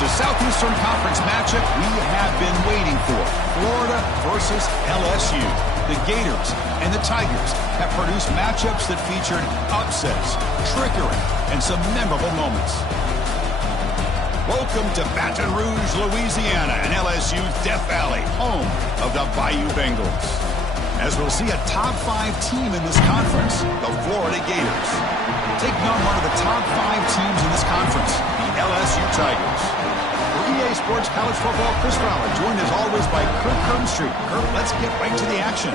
It's a Southeastern Conference matchup we have been waiting for. Florida versus LSU. The Gators and the Tigers have produced matchups that featured upsets, trickery, and some memorable moments. Welcome to Baton Rouge, Louisiana, and LSU's Death Valley, home of the Bayou Bengals. As we'll see a top 5 team in this conference, the Florida Gators. Taking on one of the top 5 teams in this conference, the LSU Tigers. For EA Sports College Football, Chris Fowler, joined as always by Kirk Crumbstreet. Kirk, let's get right to the action.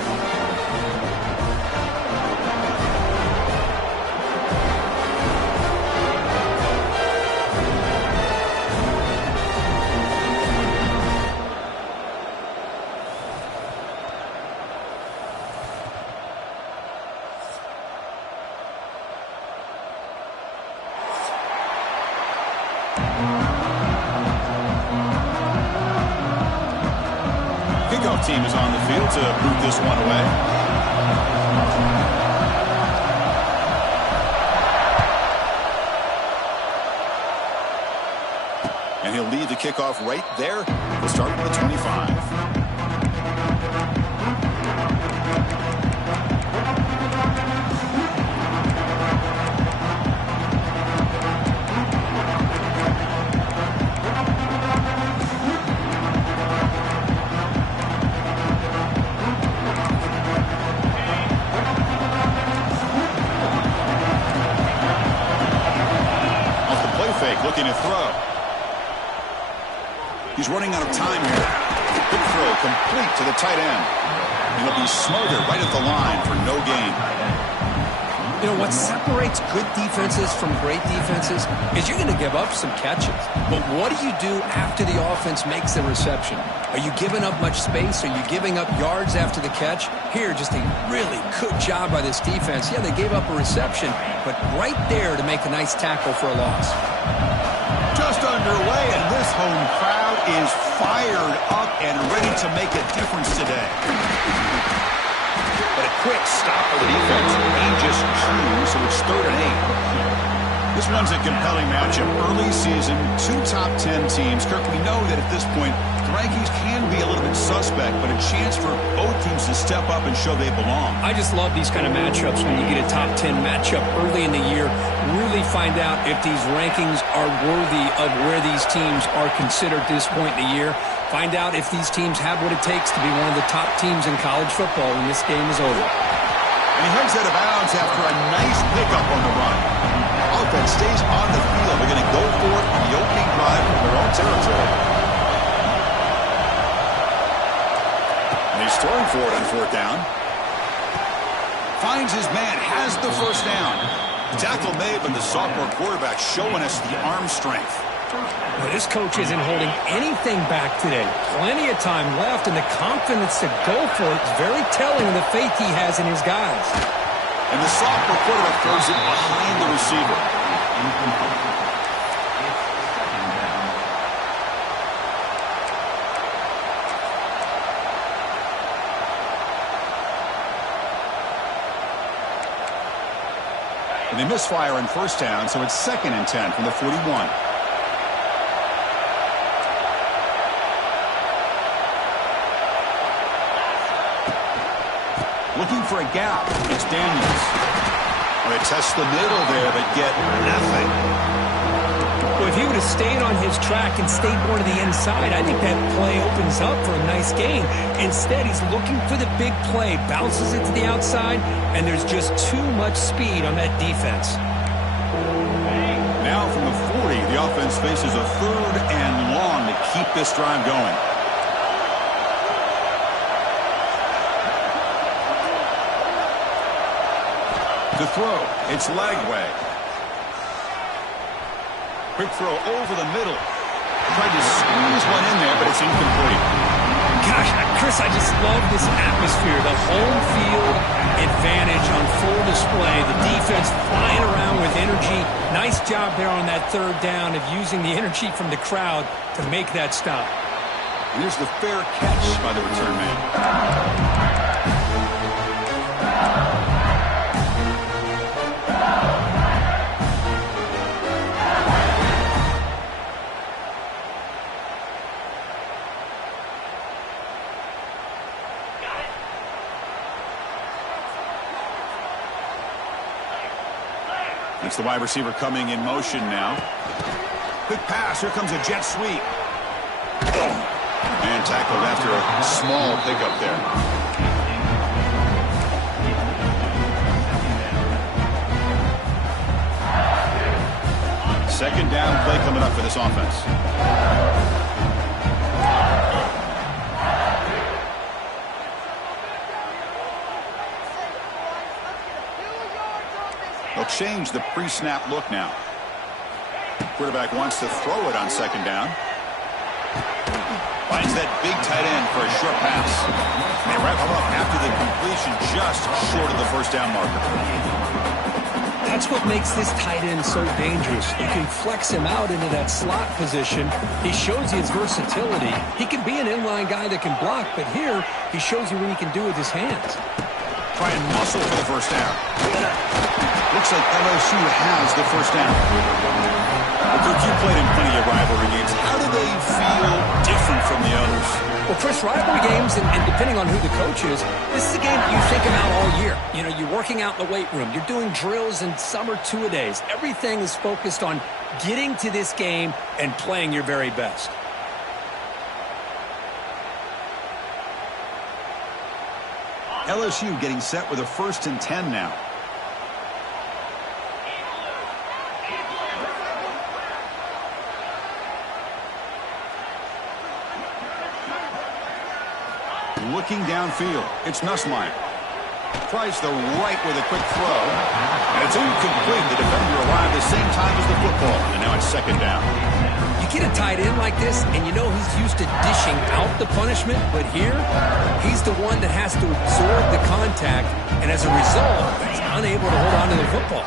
Kickoff team is on the field to boot this one away. And he'll lead the kickoff right there. We'll start with the 25. Looking to throw. He's running out of time here. Good throw, complete to the tight end. And he'll be smothered right at the line for no gain. You know, what separates good defenses from great defenses is you're going to give up some catches. But what do you do after the offense makes the reception? Are you giving up much space? Are you giving up yards after the catch? Here, just a really good job by this defense. Yeah, they gave up a reception, but right there to make a nice tackle for a loss. Just underway, and this home crowd is fired up and ready to make a difference today. But a quick stop for the defense. Gain just 2, so it's 3rd and 8. This one's a compelling matchup. Early season, 2 top 10 teams. Kirk, we know that at this point, the rankings can be a little bit suspect, but a chance for both teams to step up and show they belong. I just love these kind of matchups when you get a top 10 matchup early in the year. Really find out if these rankings are worthy of where these teams are considered at this point in the year. Find out if these teams have what it takes to be one of the top teams in college football when this game is over. And he heads out of bounds after a nice pickup on the run. Offense stays on the field. They're going to go for it on the opening drive from their own territory. And he's throwing for it on 4th down. Finds his man, has the first down. Tackle made, but the sophomore quarterback showing us the arm strength. Well, this coach isn't holding anything back today. Plenty of time left, and the confidence to go for it is very telling of the faith he has in his guys. And the sophomore quarterback throws it behind the receiver. And they misfire on 1st down, so it's 2nd and 10 from the 41. Looking for a gap. It's Daniels. They test the middle there, but get nothing. Well, if he would have stayed on his track and stayed more to the inside, I think that play opens up for a nice gain. Instead, he's looking for the big play, bounces it to the outside, and there's just too much speed on that defense. Now from the 40, the offense faces a 3rd and long to keep this drive going. To throw, it's Lagway. Quick throw over the middle. Tried to squeeze one in there, but it's incomplete. Gosh, Chris, I just love this atmosphere. The home field advantage on full display. The defense flying around with energy. Nice job there on that 3rd down of using the energy from the crowd to make that stop. Here's the fair catch by the return man. It's the wide receiver coming in motion now. Quick pass. Here comes a jet sweep. And tackled after a small pickup there. Second down play coming up for this offense. They'll change the pre-snap look now. Quarterback wants to throw it on second down. Finds that big tight end for a short pass. They wrap him up after the completion just short of the first down marker. That's what makes this tight end so dangerous. You can flex him out into that slot position. He shows you his versatility. He can be an inline guy that can block, but here he shows you what he can do with his hands. Try and muscle for the first down. Looks like LSU has the first down. Coach, you played in plenty of rivalry games. How do they feel different from the others? Well, Chris, rivalry games, and depending on who the coach is, this is a game that you think about all year. You know, you're working out in the weight room. You're doing drills and summer two-a-days. Everything is focused on getting to this game and playing your very best. LSU getting set with a 1st and 10 now. Looking downfield, it's Nussmeier. Tries the right with a quick throw, and it's incomplete. The defender arrived the same time as the football, and now it's second down. You get a tight end like this, and you know he's used to dishing out the punishment, but here, he's the one that has to absorb the contact, and as a result, he's unable to hold on to the football.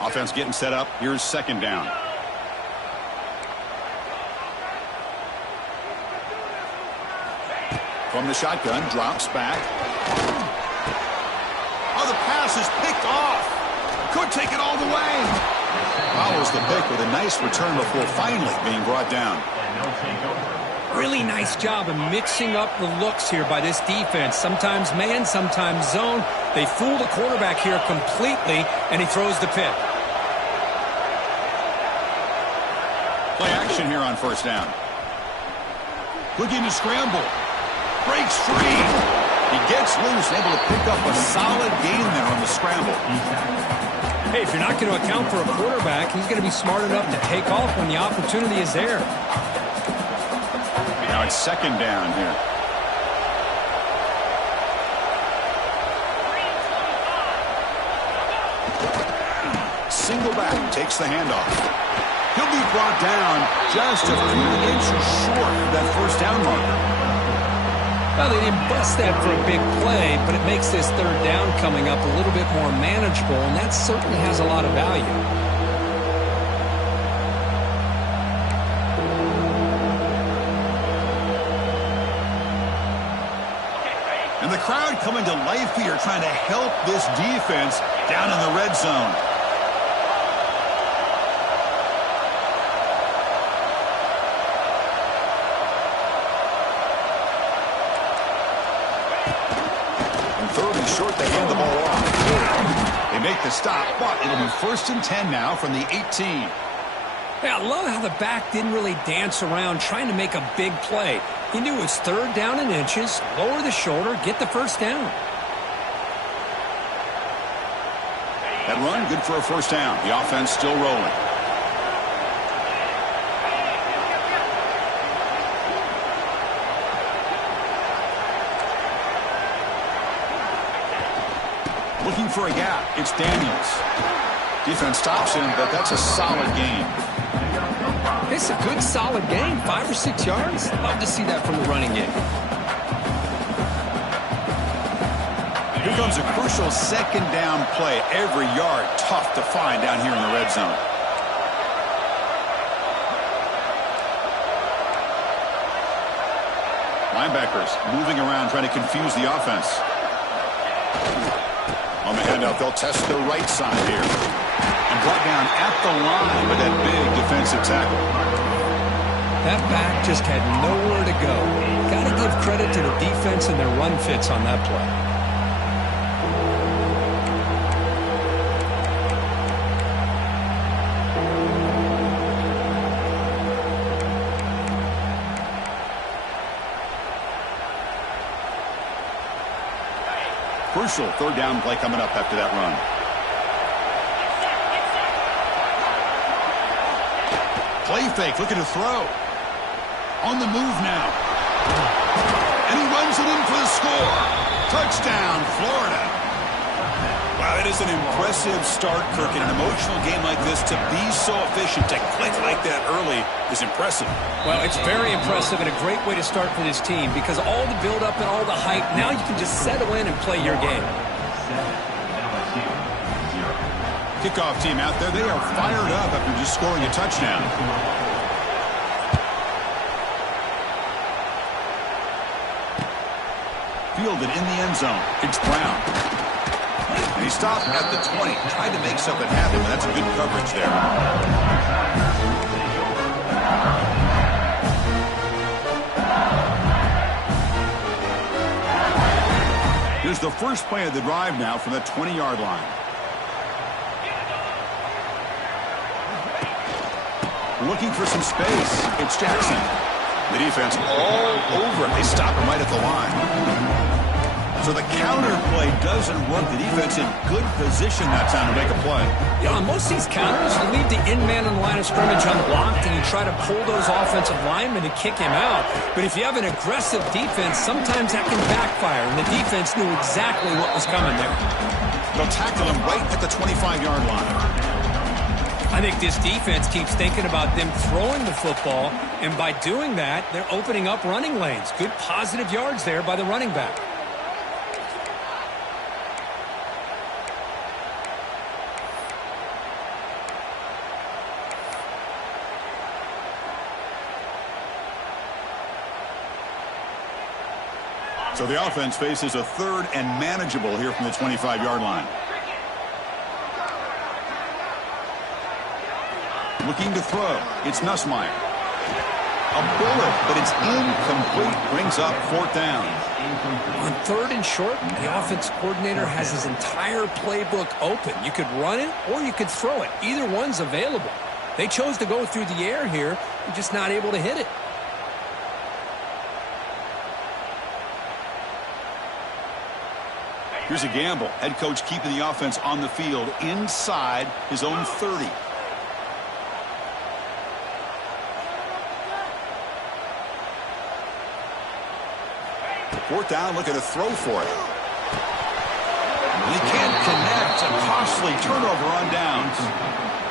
Offense getting set up. Here's second down. From the shotgun, drops back. Oh, the pass is picked off. Could take it all the way. Follows the pick with a nice return before finally being brought down. Really nice job of mixing up the looks here by this defense. Sometimes man, sometimes zone. They fool the quarterback here completely, and he throws the pick. Play action here on first down. Looking to scramble. Breaks free. He gets loose, able to pick up a solid gain there on the scramble. Hey, if you're not going to account for a quarterback, he's going to be smart enough to take off when the opportunity is there. Now it's second down here. Single back, takes the handoff. He'll be brought down just a few inches short of that first down marker. Well, they didn't bust that for a big play, but it makes this third down coming up a little bit more manageable, and that certainly has a lot of value. And the crowd coming to life here, trying to help this defense down in the red zone. Short, they hand the ball off. They make the stop, but it'll be 1st and 10 now from the 18. Yeah, I love how the back didn't really dance around trying to make a big play. He knew it was third down in inches, lower the shoulder, get the first down. That run, good for a first down. The offense still rolling. Looking for a gap. It's Daniels. Defense stops him, but that's a solid gain. It's a good, solid gain. 5 or 6 yards. Love to see that from the running game. Here comes a crucial second down play. Every yard tough to find down here in the red zone. Linebackers moving around, trying to confuse the offense. On the handout, they'll test the right side here. And brought down at the line with that big defensive tackle. That back just had nowhere to go. Got to give credit to the defense and their run fits on that play. Crucial third down play coming up after that run. Play fake, looking to throw. On the move now. And he runs it in for the score. Touchdown, Florida. Wow, that is an impressive start, Kirk. In an emotional game like this, to be so efficient, to click like that early is impressive. Well, it's very impressive and a great way to start for this team because all the build-up and all the hype, now you can just settle in and play your game. Kickoff team out there, they are fired up after just scoring a touchdown. Fielded in the end zone. It's Brown. And he stopped at the 20. Tried to make something happen, but that's good coverage there. Here's the first play of the drive now from the 20-yard line. Looking for some space. It's Jackson. The defense all over him. They stop him right at the line. So the counter play doesn't work. The defense in good position that time to make a play. You know, on most of these counters, you leave the in man on the line of scrimmage unblocked, and you try to pull those offensive linemen to kick him out. But if you have an aggressive defense, sometimes that can backfire, and the defense knew exactly what was coming there. They'll tackle him right at the 25-yard line. I think this defense keeps thinking about them throwing the football, and by doing that, they're opening up running lanes. Good positive yards there by the running back. So the offense faces a third and manageable here from the 25-yard line. Looking to throw. It's Nussmeier. A bullet, but it's incomplete. Brings up fourth down. On third and short, the offense coordinator has his entire playbook open. You could run it or you could throw it. Either one's available. They chose to go through the air here. They're just not able to hit it. Here's a gamble. Head coach keeping the offense on the field inside his own 30. Fourth down, looking to throw for it. And he can't connect. A costly turnover on downs.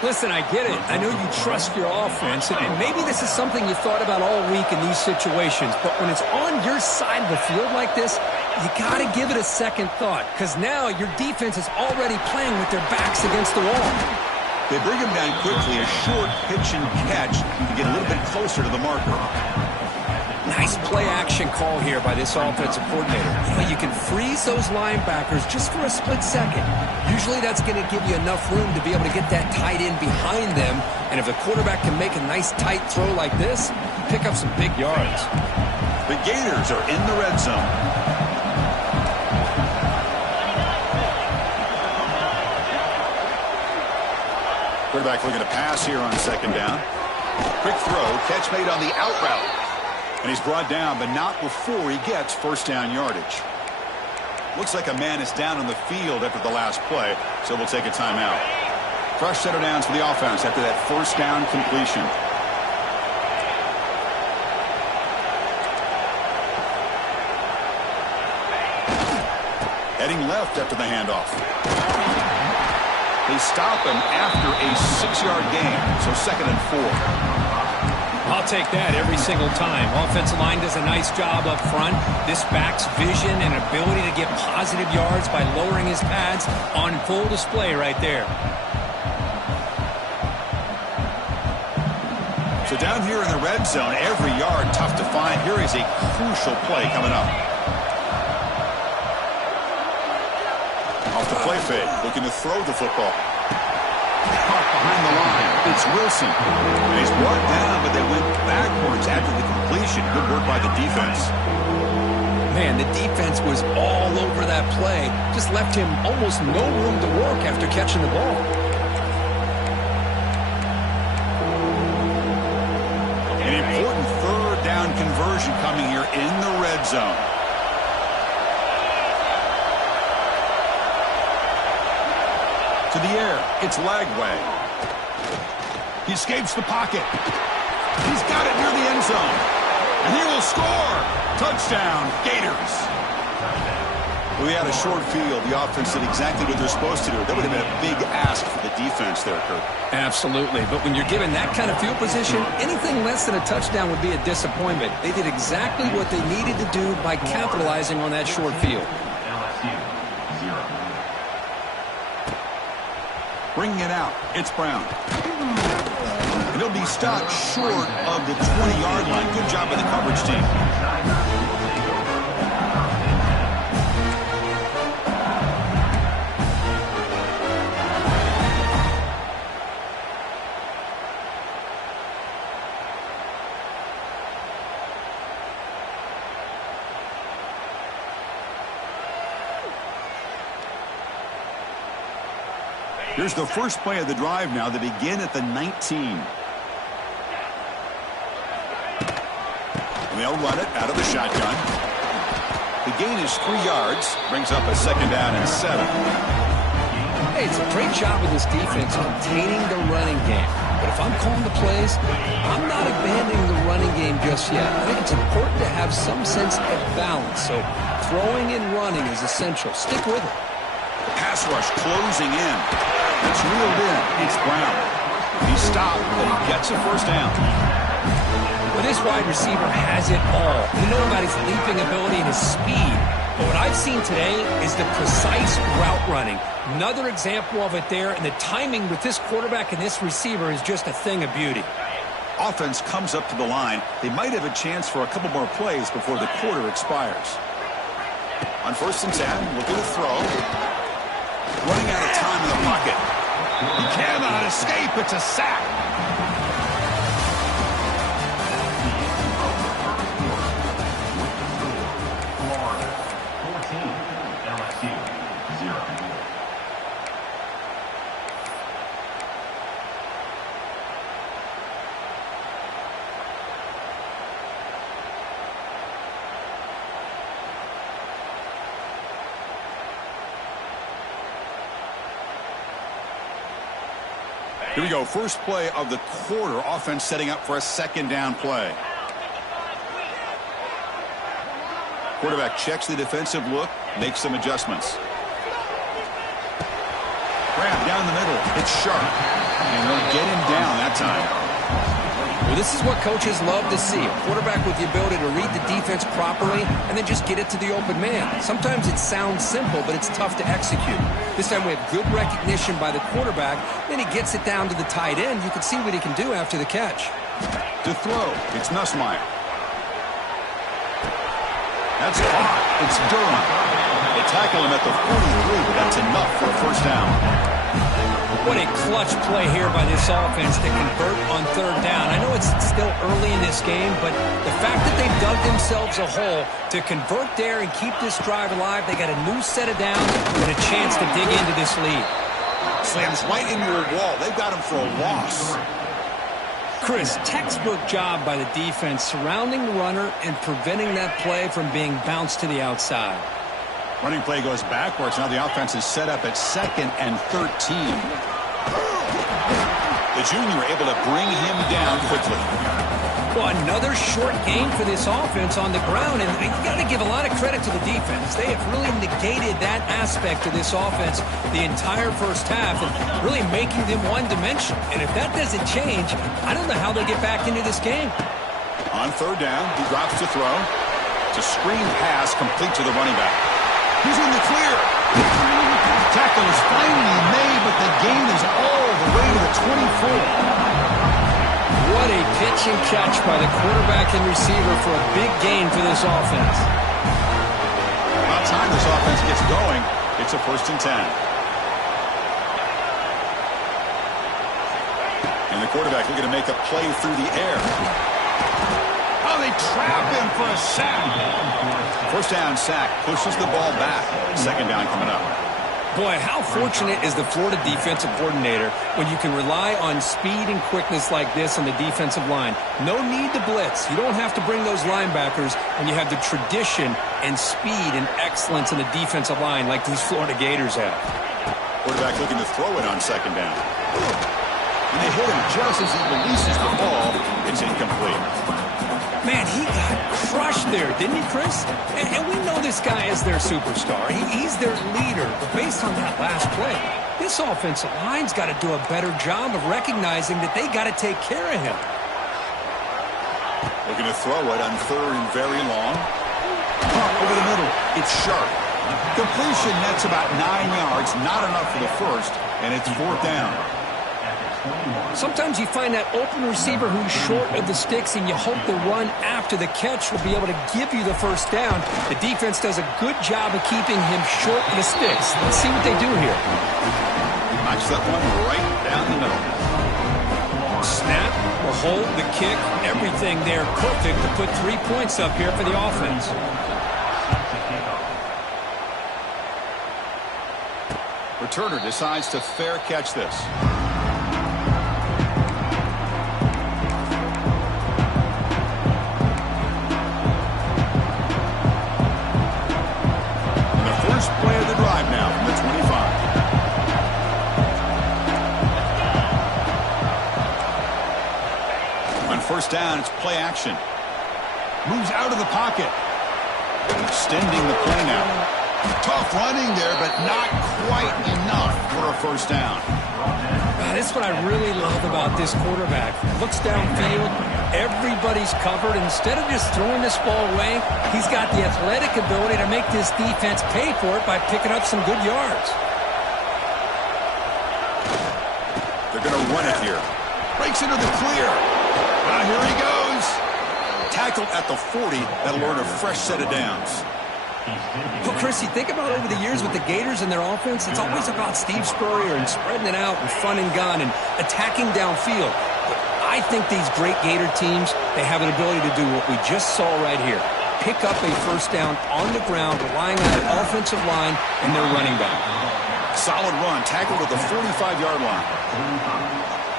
Listen, I get it. I know you trust your offense, and maybe this is something you thought about all week in these situations, but when it's on your side of the field like this, you got to give it a second thought, because now your defense is already playing with their backs against the wall. They bring him down quickly, a short pitch and catch to get a little bit closer to the marker. Nice play-action call here by this offensive coordinator. You can freeze those linebackers just for a split second. Usually that's going to give you enough room to be able to get that tight end behind them, and if the quarterback can make a nice tight throw like this, pick up some big yards. The Gators are in the red zone. Quarterback looking to pass here on second down. Quick throw, catch made on the out route. And he's brought down, but not before he gets first down yardage. Looks like a man is down on the field after the last play, so we'll take a timeout. Fresh set of downs for the offense after that first down completion. Heading left after the handoff. They stop him after a 6-yard gain, so second and 4. I'll take that every single time. Offensive line does a nice job up front. This back's vision and ability to get positive yards by lowering his pads on full display right there. So down here in the red zone, every yard tough to find. Here is a crucial play coming up. Off the play fake, looking to throw the football. Caught behind the line. It's Wilson. And he's brought down, but they went backwards after the completion. Good work by the defense. Man, the defense was all over that play. Just left him almost no room to work after catching the ball. An important third down conversion coming here in the red zone. To the air. It's Lagway. He escapes the pocket. He's got it near the end zone. And he will score. Touchdown, Gators. We had a short field. The offense did exactly what they're supposed to do. That would have been a big ask for the defense there, Kurt. Absolutely. But when you're given that kind of field position, anything less than a touchdown would be a disappointment. They did exactly what they needed to do by capitalizing on that short field. Bringing it out. It's Brown. And he'll be stopped short of the 20-yard line. Good job by the coverage team. Here's the first play of the drive now. They begin at the 19. And they'll run it out of the shotgun. The gain is 3 yards. Brings up a 2nd down and 7. Hey, it's a great job of this defense containing the running game. But if I'm calling the plays, I'm not abandoning the running game just yet. I think it's important to have some sense of balance. So throwing and running is essential. Stick with it. Pass rush closing in. It's reeled in. It's Brown. He's stopped, but he gets a 1st down. Well, this wide receiver has it all. We know about his leaping ability and his speed. But what I've seen today is the precise route running. Another example of it there, and the timing with this quarterback and this receiver is just a thing of beauty. Offense comes up to the line. They might have a chance for a couple more plays before the quarter expires. On 1st and 10, looking to throw. Running out of time in the pocket. He cannot escape. It's a sack. Here we go. First play of the quarter. Offense setting up for a 2nd down play. Quarterback checks the defensive look, makes some adjustments. Grab down the middle. It's sharp. And they'll get him down that time. Well, this is what coaches love to see. A quarterback with the ability to read the defense properly and then just get it to the open man. Sometimes it sounds simple, but it's tough to execute. This time we have good recognition by the quarterback. Then he gets it down to the tight end. You can see what he can do after the catch. To throw, it's Nussmeier. That's caught. It's Durham. They tackle him at the 43, but that's enough for a 1st down. What a clutch play here by this offense to convert on 3rd down. I know it's still early in this game, but the fact that they've dug themselves a hole to convert there and keep this drive alive, they got a new set of downs and a chance to dig into this lead. Slams right into a wall. They've got him for a loss. Chris, textbook job by the defense surrounding the runner and preventing that play from being bounced to the outside. Running play goes backwards. Now the offense is set up at 2nd and 13. The junior able to bring him down quickly. Well, another short game for this offense on the ground, and you got to give a lot of credit to the defense. They have really negated that aspect of this offense the entire first half and really making them one-dimensional. And if that doesn't change, I don't know how they get back into this game. On 3rd down, he drops to throw. It's a screen pass complete to the running back. He's in the clear. Tackle is finally made, but the gain is all the way to the 24. What a pitch and catch by the quarterback and receiver for a big gain for this offense. By the time this offense gets going, it's a 1st and 10. And the quarterback looking to make a play through the air. Oh, they trap him for a sack. 1st down sack, pushes the ball back. 2nd down coming up. Boy, how fortunate is the Florida defensive coordinator when you can rely on speed and quickness like this on the defensive line. No need to blitz. You don't have to bring those linebackers when you have the tradition and speed and excellence in the defensive line like these Florida Gators have. Quarterback looking to throw it on second down. And they hit him just as he releases the ball. It's incomplete. Man, he got crushed there, didn't he, Chris? And we know this guy is their superstar. He's their leader. But based on that last play, this offensive line's got to do a better job of recognizing that they got to take care of him. Looking to throw it on third and very long. Pump over the middle. It's sharp. Completion nets about 9 yards. Not enough for the first, and it's fourth down. Sometimes you find that open receiver who's short of the sticks, and you hope the run after the catch will be able to give you the first down. The defense does a good job of keeping him short of the sticks. Let's see what they do here. Knocks that one right down the middle. Snap, the hold, the kick, everything there perfect to put 3 points up here for the offense. Returner decides to fair catch this. Play of the drive now from the 25. On first down, it's play action. Moves out of the pocket. Extending the play now. Tough running there, but not quite enough for a first down. This is what I really love about this quarterback. Looks downfield, everybody's covered. Instead of just throwing this ball away, he's got the athletic ability to make this defense pay for it by picking up some good yards. They're going to run it here. Breaks into the clear. Here he goes. Tackled at the 40. That'll earn a fresh set of downs. Well, Chris, you think about over the years with the Gators and their offense, it's always about Steve Spurrier and spreading it out and fun and gun and attacking downfield. But I think these great Gator teams, they have an ability to do what we just saw right here. Pick up a first down on the ground, relying on an offensive line and their running back. Solid run, tackled at the 45-yard line.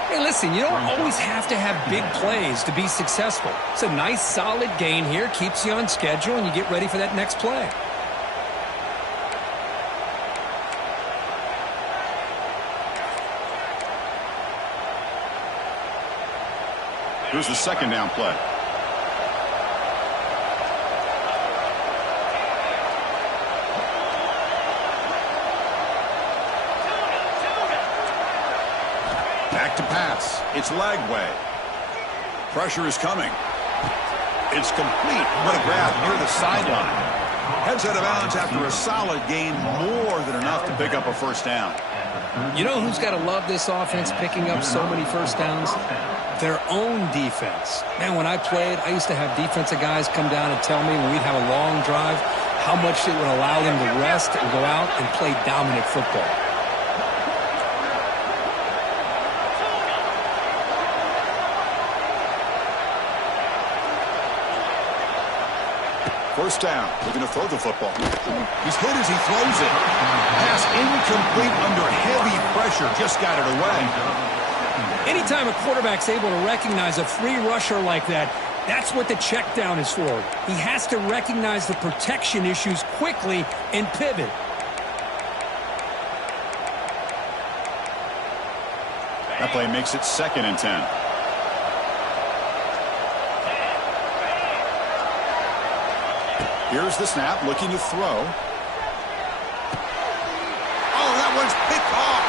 Hey, listen, you don't always have to have big plays to be successful. It's a nice, solid gain here, keeps you on schedule, and you get ready for that next play. Here's the second down play. Back to pass. It's Lagway. Pressure is coming. It's complete. What a grab near the sideline. Heads out of bounds after a solid gain, more than enough to pick up a first down. You know who's got to love this offense picking up so many first downs? Their own defense. Man, when I played, I used to have defensive guys come down and tell me when we'd have a long drive how much it would allow them to rest and go out and play dominant football. First down. Looking to throw the football. He's hit as he throws it. Pass incomplete under heavy pressure. Just got it away. Anytime a quarterback's able to recognize a free rusher like that, that's what the check down is for. He has to recognize the protection issues quickly and pivot. That play makes it 2nd and 10. Here's the snap, looking to throw. Oh, that one's picked off.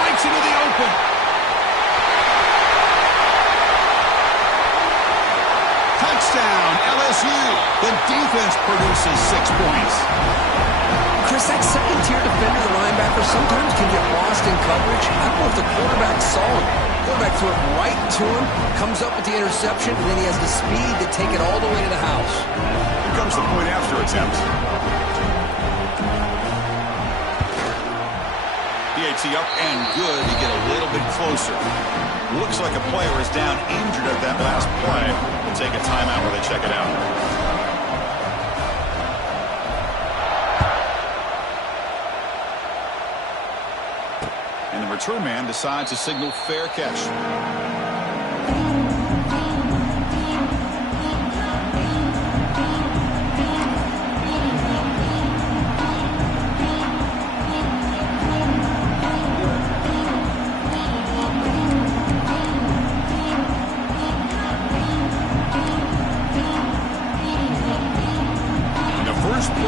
Bites into the open. Touchdown, LSU. The defense produces 6 points. Chris, that second-tier defender, the linebacker, sometimes can get lost in coverage. I don't know if the quarterback saw him. Quarterback threw it right to him, comes up with the interception, and then he has the speed to take it all the way to the house. Here comes the point after attempt. PAT up and good to get a little bit closer. Looks like a player is down injured at that last play. We'll take a timeout where they check it out. And the return man decides to signal fair catch.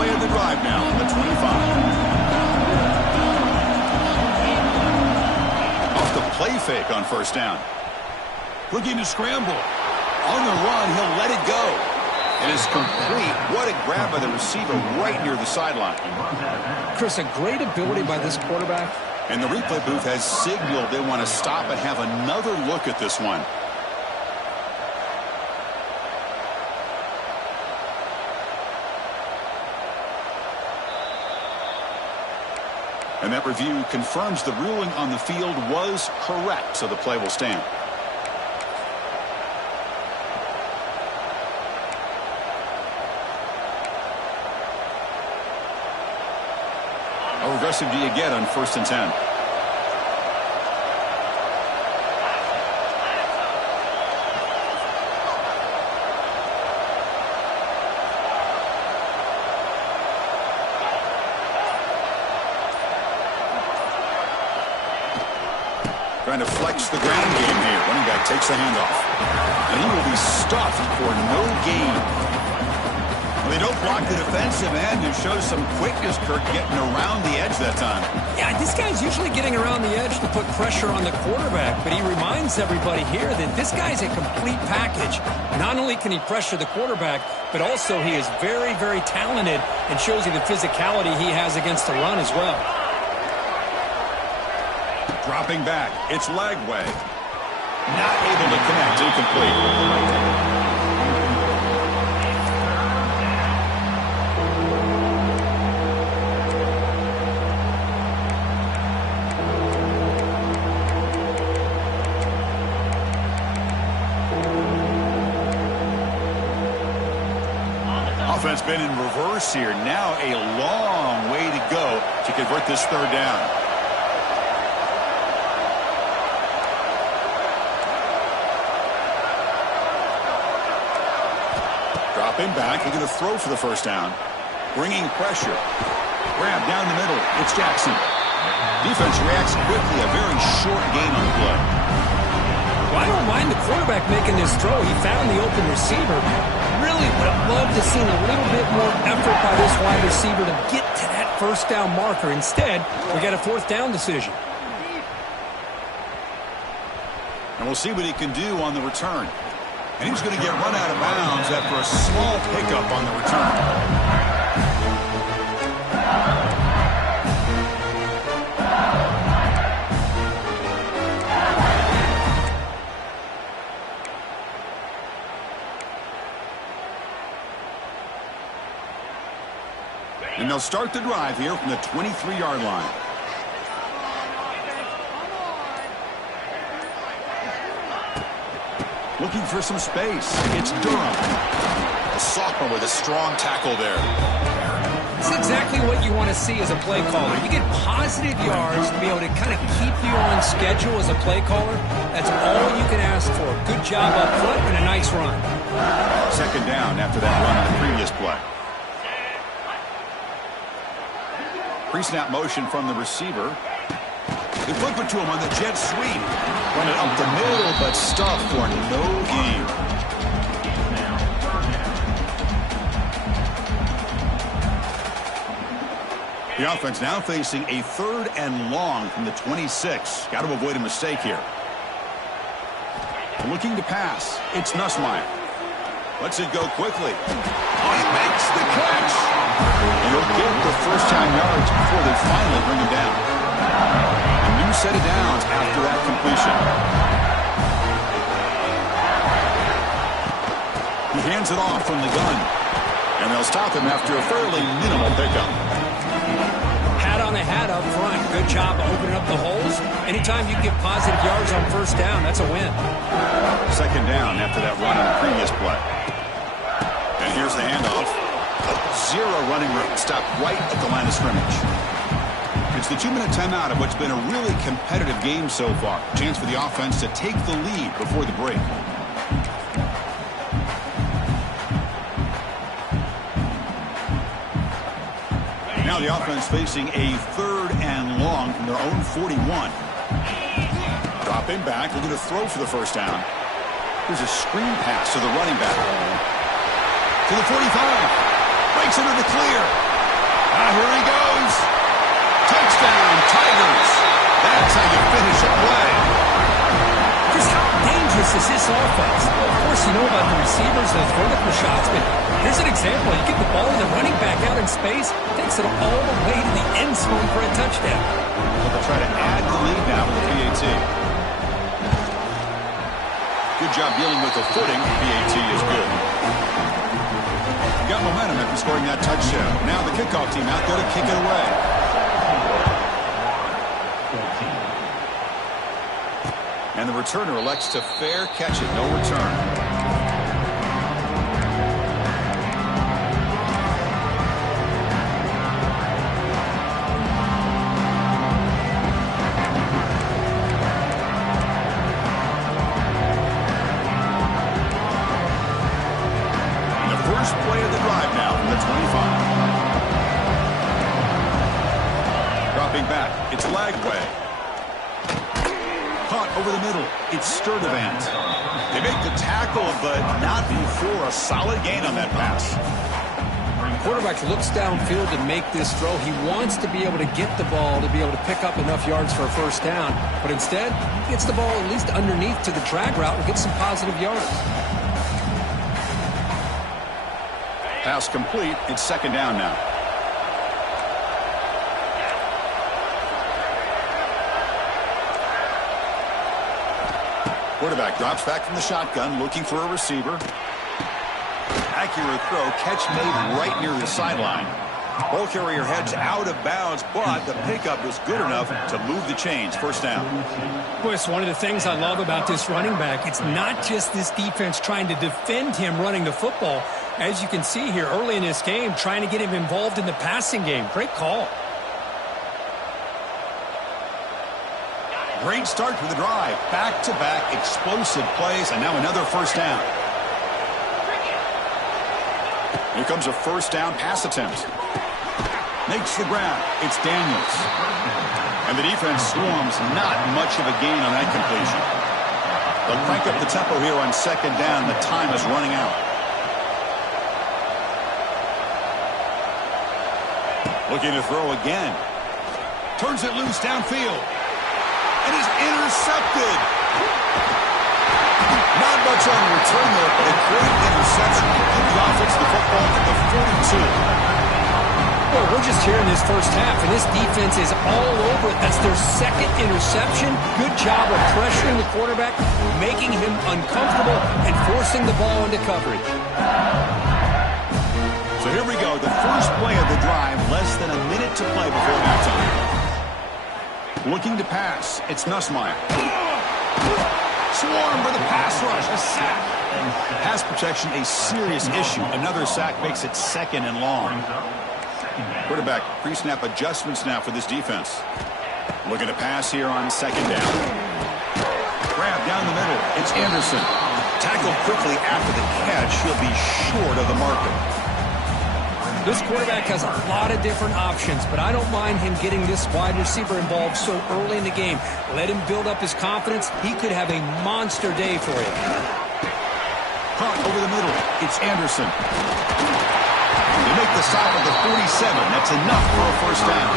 play of the drive now from the 25. Off the play fake on first down. Looking to scramble. On the run, he'll let it go. It is complete. What a grab by the receiver right near the sideline. Chris, a great ability by this quarterback. And the replay booth has signaled they want to stop and have another look at this one. And that review confirms the ruling on the field was correct, so the play will stand. How aggressive do you get on 1st and 10? Trying to flex the ground game here. Running back takes the handoff. And he will be stuffed for no gain. Well, they don't block the defensive end and show some quickness, Kirk, getting around the edge that time. Yeah, this guy's usually getting around the edge to put pressure on the quarterback, but he reminds everybody here that this guy's a complete package. Not only can he pressure the quarterback, but also he is very, very talented and shows you the physicality he has against the run as well. Dropping back. It's Lagway. Not able to connect. Incomplete. Offense been in reverse here. Now a long way to go to convert this 3rd down. Dropping back, looking to throw for the 1st down. Bringing pressure. Grab down the middle. It's Jackson. Defense reacts quickly. A very short gain on the play. Well, I don't mind the quarterback making this throw. He found the open receiver. Really would have loved to seen a little bit more effort by this wide receiver to get to that 1st down marker. Instead, we got a 4th down decision. And we'll see what he can do on the return. And he's going to get run out of bounds after a small pickup on the return. And they'll start the drive here from the 23-yard line. Looking for some space. It's Durham. A sophomore with a strong tackle there. It's exactly what you want to see as a play caller. You get positive yards to be able to kind of keep you on schedule as a play caller. That's all you can ask for. Good job up front and a nice run. 2nd down after that run on the previous play. Pre-snap motion from the receiver. They flip it to him on the jet sweep. Run it up the middle, but stuffed for no gain. The offense now facing a 3rd and long from the 26. Got to avoid a mistake here. Looking to pass. It's Nussmeier. Lets it go quickly. Oh, he makes the catch. And he'll get the 1st down yards before they finally bring him down. A new set of downs after that completion. He hands it off from the gun. And they'll stop him after a fairly minimal pickup. Hat on a hat up front. Good job opening up the holes. Anytime you get positive yards on 1st down, that's a win. 2nd down after that run on the previous play. And here's the handoff. 0 running room. Stopped right at the line of scrimmage. It's the 2-minute timeout of what's been a really competitive game so far. Chance for the offense to take the lead before the break. Now the offense facing a 3rd and long from their own 41. Dropping back, looking to throw for the 1st down. Here's a screen pass to the running back. To the 45. Breaks into the clear. you know about the receivers, those vertical shots, but here's an example. You get the ball to the running back out in space, takes it all the way to the end zone for a touchdown. Well, they'll try to add the lead now with the PAT. Good job dealing with the footing. PAT is good. Got momentum after scoring that touchdown. Now the kickoff team out there to kick it away. And the returner elects to fair catch it. No return. First play of the drive now from the 25. Dropping back. It's Lagway. Caught over the middle. It's Sturdivant. They make the tackle, but not before a solid gain on that pass. Quarterback looks downfield to make this throw. He wants to be able to get the ball to be able to pick up enough yards for a first down. But instead, he gets the ball at least underneath to the drag route and gets some positive yards. Pass complete. It's second down now. Quarterback drops back from the shotgun, looking for a receiver. Accurate throw. Catch made right near the sideline. Ball carrier heads out of bounds, but the pickup was good enough to move the chains. First down. Boy, it's one of the things I love about this running back. It's not just this defense trying to defend him running the football. As you can see here early in this game, trying to get him involved in the passing game. Great call. Great start to the drive. Back-to-back explosive plays, and now another first down. Here comes a first down pass attempt. Makes the ground. It's Daniels. And the defense swarms. Not much of a gain on that completion. They'll crank up the tempo here on second down. The time is running out. Looking to throw again. Turns it loose downfield. And he's intercepted. Not much on the return there, but a great interception to give the offense the football at the 42. Well, we're just here in this first half, and this defense is all over it. That's their second interception. Good job of pressuring the quarterback, making him uncomfortable, and forcing the ball into coverage. So here we go, the first play of the drive, less than a minute to play before halftime. Looking to pass, it's Nussmeier. Swarm for the pass rush, a sack. Pass protection, a serious issue. Another sack makes it second and long. Quarterback pre-snap adjustments now for this defense. Looking to pass here on second down. Grab down the middle, it's Anderson. Tackled quickly after the catch, he'll be short of the marker. This quarterback has a lot of different options, but I don't mind him getting this wide receiver involved so early in the game. Let him build up his confidence. He could have a monster day for you. Caught over the middle. It's Anderson. They make the stop at the 47. That's enough for a first down.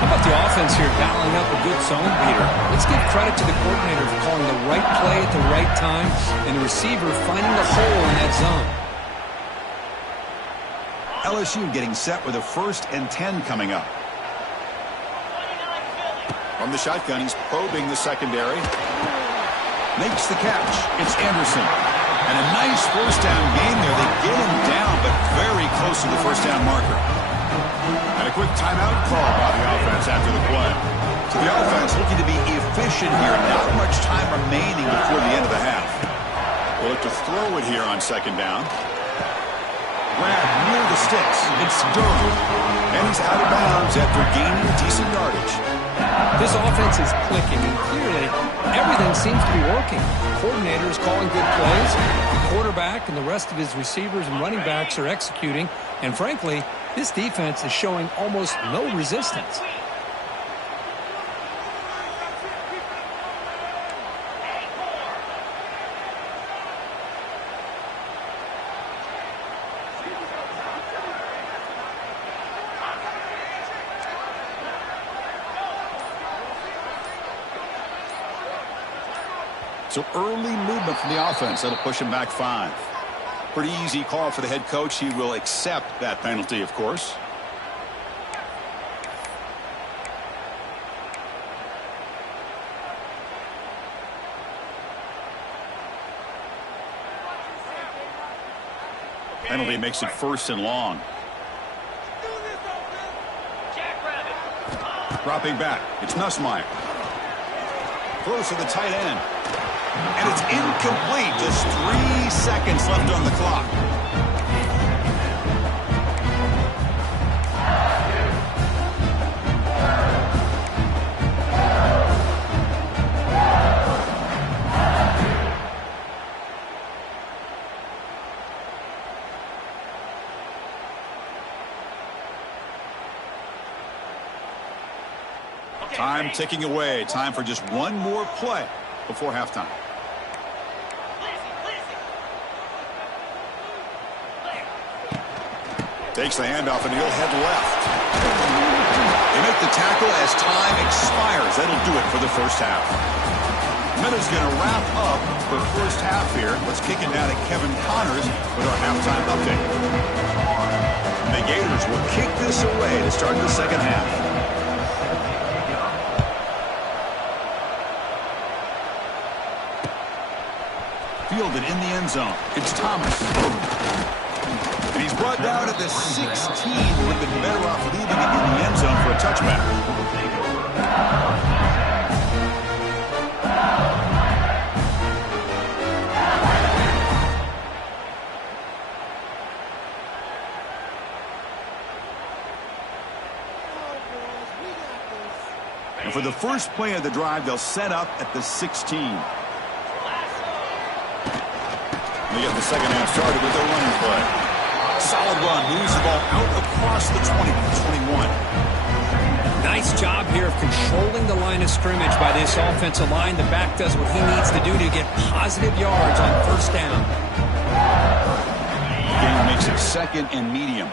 How about the offense here dialing up a good zone beater? Let's give credit to the coordinator for calling the right play at the right time and the receiver finding the hole in that zone. LSU getting set with a 1st and 10 coming up. From the shotgun, he's probing the secondary. Makes the catch. It's Anderson. And a nice first down gain there. They get him down, but very close to the first down marker. And a quick timeout call by the offense after the play. So the offense looking to be efficient here. Not much time remaining before the end of the half. We'll look to throw it here on second down. Grab near the sticks. It's Durham. And he's out of bounds after gaining decent yardage. This offense is clicking, and clearly everything seems to be working. The coordinator is calling good plays. The quarterback and the rest of his receivers and running backs are executing. And frankly, this defense is showing almost no resistance. So early movement from the offense. That'll push him back 5. Pretty easy call for the head coach. He will accept that penalty, of course. Penalty makes it 1st and long. Dropping back. It's Nussmeier. Throws to the tight end. And it's incomplete. Just 3 seconds left on the clock. Time ticking away. Time for just one more play before halftime. Takes the handoff and he'll head left. They make the tackle as time expires. That'll do it for the first half. Minute's going to wrap up for first half here. Let's kick it down to Kevin Connors with our halftime update. The Gators will kick this away to start the second half. Fielded in the end zone. It's Thomas. And he's brought down at the 16. Would have been better off leaving it in the end zone for a touchback. And for the first play of the drive, they'll set up at the 16. They get the second half started with their running play. Solid run. Moves the ball out across the 20, 21. Nice job here of controlling the line of scrimmage by this offensive line. The back does what he needs to do to get positive yards on first down. The game makes it 2nd and medium.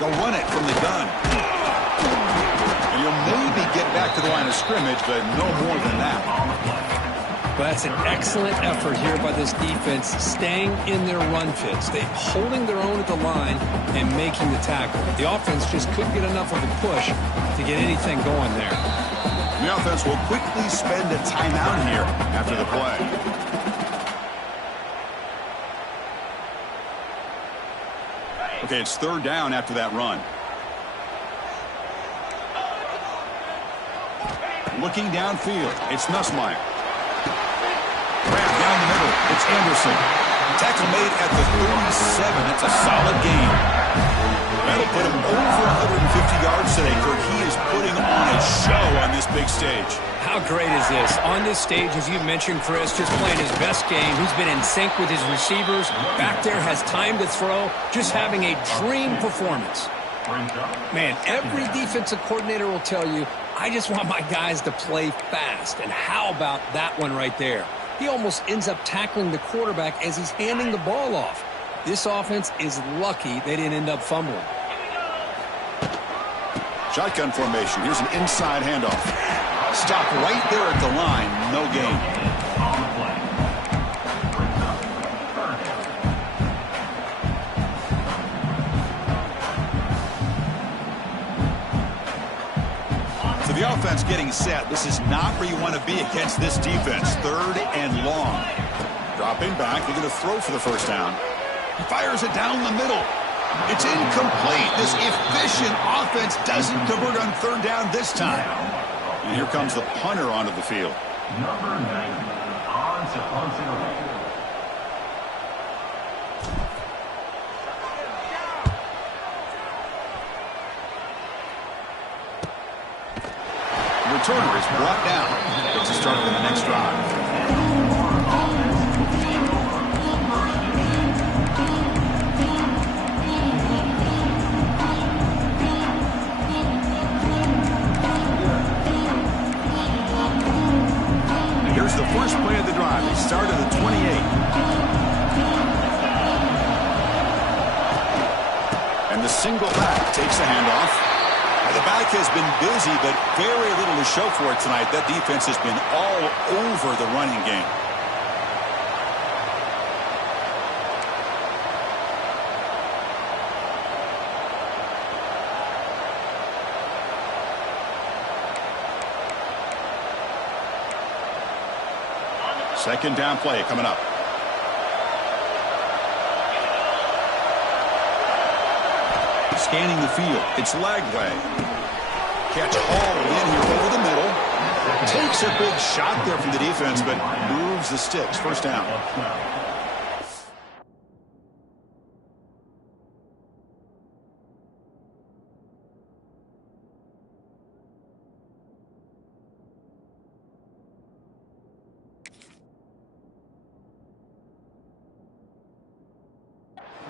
They'll run it from the gun. And you'll maybe get back to the line of scrimmage, but no more than that. But that's an excellent effort here by this defense, staying in their run fits. They're holding their own at the line and making the tackle. The offense just couldn't get enough of a push to get anything going there. The offense will quickly spend a timeout here after the play. Okay, it's 3rd down after that run. Looking downfield, it's Nussmeier. Grab down the middle, it's Anderson. Tackle made at the 37. That's a solid gain. That'll put him over 150 yards today, Kirk. He is putting on a show on this big stage. How great is this? On this stage, as you mentioned, Chris, just playing his best game. He's been in sync with his receivers. Back there, has time to throw. Just having a dream performance. Man, every defensive coordinator will tell you, I just want my guys to play fast. And how about that one right there? He almost ends up tackling the quarterback as he's handing the ball off. This offense is lucky they didn't end up fumbling. Shotgun formation. Here's an inside handoff. Stop right there at the line. No gain. The offense getting set. This is not where you want to be against this defense. 3rd and long. Dropping back. They're going to throw for the first down. He fires it down the middle. It's incomplete. This efficient offense doesn't convert on 3rd down this time. And here comes the punter onto the field. Number 90 on to punt. Returner is brought down. Gets a start in the next drive. Here's the first play of the drive. They start at the 28. And the single back takes the handoff. The back has been busy, but very little to show for it tonight. That defense has been all over the running game. Second down play coming up. Scanning the field. It's Lagway. Catch hauled in here over the middle. Takes a big shot there from the defense, but moves the sticks. First down.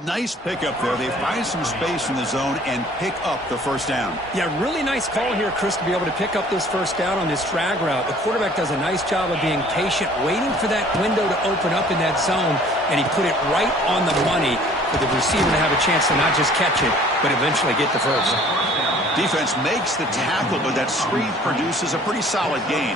Nice pickup there. They find some space in the zone and pick up the first down. Yeah, really nice call here, Chris, to be able to pick up this first down on this drag route. The quarterback does a nice job of being patient, waiting for that window to open up in that zone, and he put it right on the money for the receiver to have a chance to not just catch it, but eventually get the first. Defense makes the tackle, but that screen produces a pretty solid gain.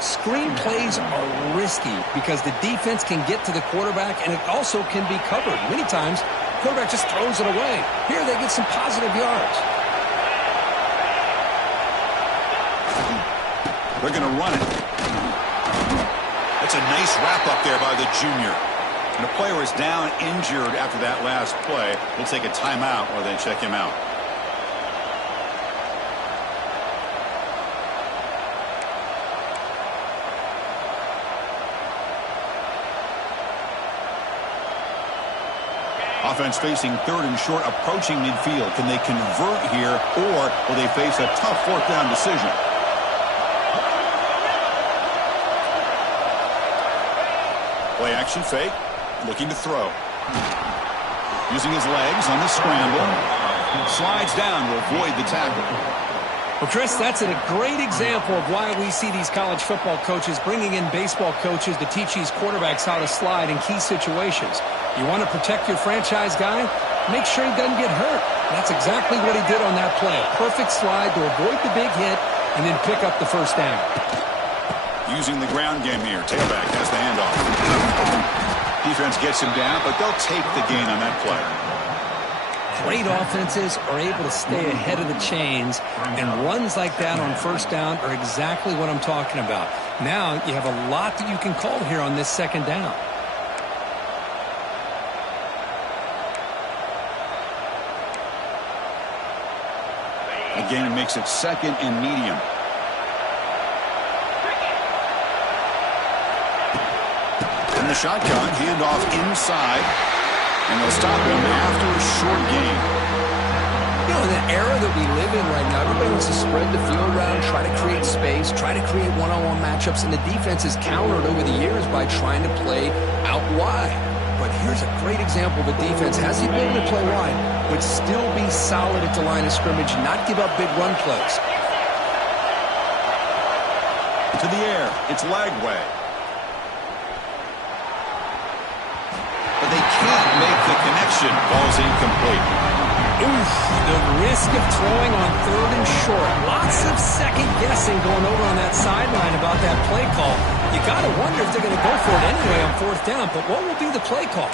Screen plays are risky because the defense can get to the quarterback, and it also can be covered. Many times, the quarterback just throws it away. Here, they get some positive yards. They're going to run it. That's a nice wrap-up there by the junior. And a player is down injured after that last play. We'll take a timeout while they check him out. Offense facing third and short, approaching midfield. Can they convert here, or will they face a tough fourth down decision? Play action fake, looking to throw. Using his legs on the scramble. Slides down to avoid the tackle. Well, Chris, that's a great example of why we see these college football coaches bringing in baseball coaches to teach these quarterbacks how to slide in key situations. You want to protect your franchise guy? Make sure he doesn't get hurt. That's exactly what he did on that play. A perfect slide to avoid the big hit and then pick up the first down. Using the ground game here. Tailback has the handoff. Defense gets him down, but they'll take the gain on that play. Great offenses are able to stay ahead of the chains, and runs like that on first down are exactly what I'm talking about. Now you have a lot that you can call here on this second down. Again, it makes it second and medium. In the shotgun, handoff inside, and they'll stop him after a short gain. You know, in the era that we live in right now, everybody wants to spread the field around, try to create space, try to create one-on-one matchups, and the defense is countered over the years by trying to play out wide. But here's a great example of a defense has the ability to play wide, but still be solid at the line of scrimmage and not give up big run plays. To the air, it's Lagway. But they can't make the connection. Ball's incomplete. Oof, the risk of throwing on third and short. Lots of second guessing going over on that sideline about that play call. You got to wonder if they're going to go for it anyway on fourth down, but what will be the play call?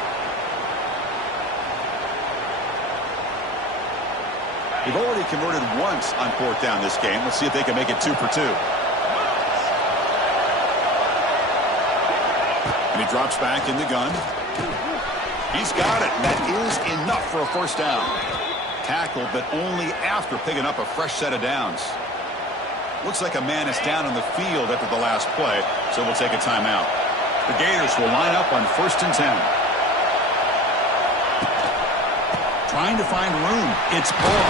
They've already converted once on fourth down this game. Let's see if they can make it 2 for 2. And he drops back in the gun. He's got it. That is enough for a first down. Tackled, but only after picking up a fresh set of downs. Looks like a man is down on the field after the last play, so we'll take a timeout. The Gators will line up on 1st and 10. Trying to find room. It's ball.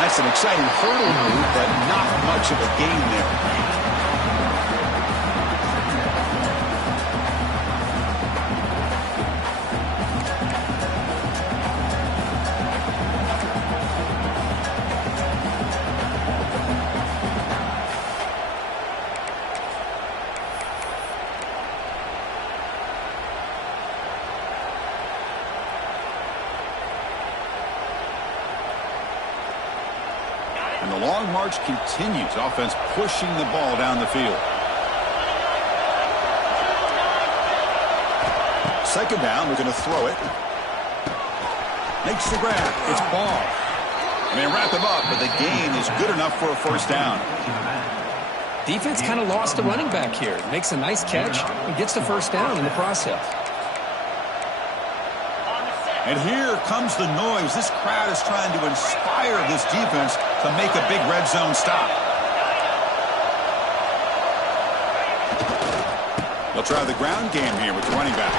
That's an exciting hurdle move, but not much of a gain there. And the long march continues. Offense pushing the ball down the field. Second down, we're going to throw it. Makes the grab. It's ball. And they wrap him up, but the gain is good enough for a first down. Defense kind of lost the running back here. Makes a nice catch and gets the first down in the process. And here comes the noise. This crowd is trying to inspire this defense to make a big red zone stop. They'll try the ground game here with the running back.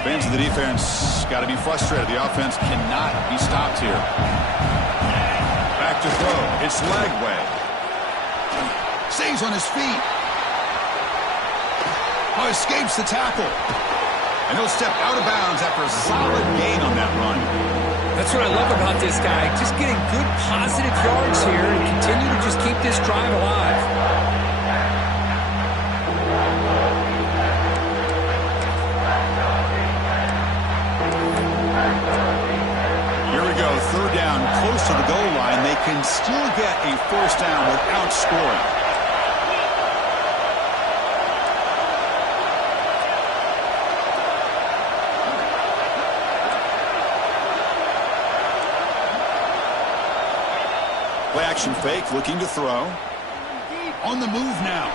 Fans of the defense got to be frustrated. The offense cannot be stopped here. Back to throw. It's leg way. Stays on his feet. Oh, escapes the tackle. And he'll step out of bounds after a solid gain on that run. That's what I love about this guy. Just getting good positive yards here and continue to just keep this drive alive. Third down, close to the goal line. They can still get a first down without scoring. Play action fake, looking to throw. On the move now.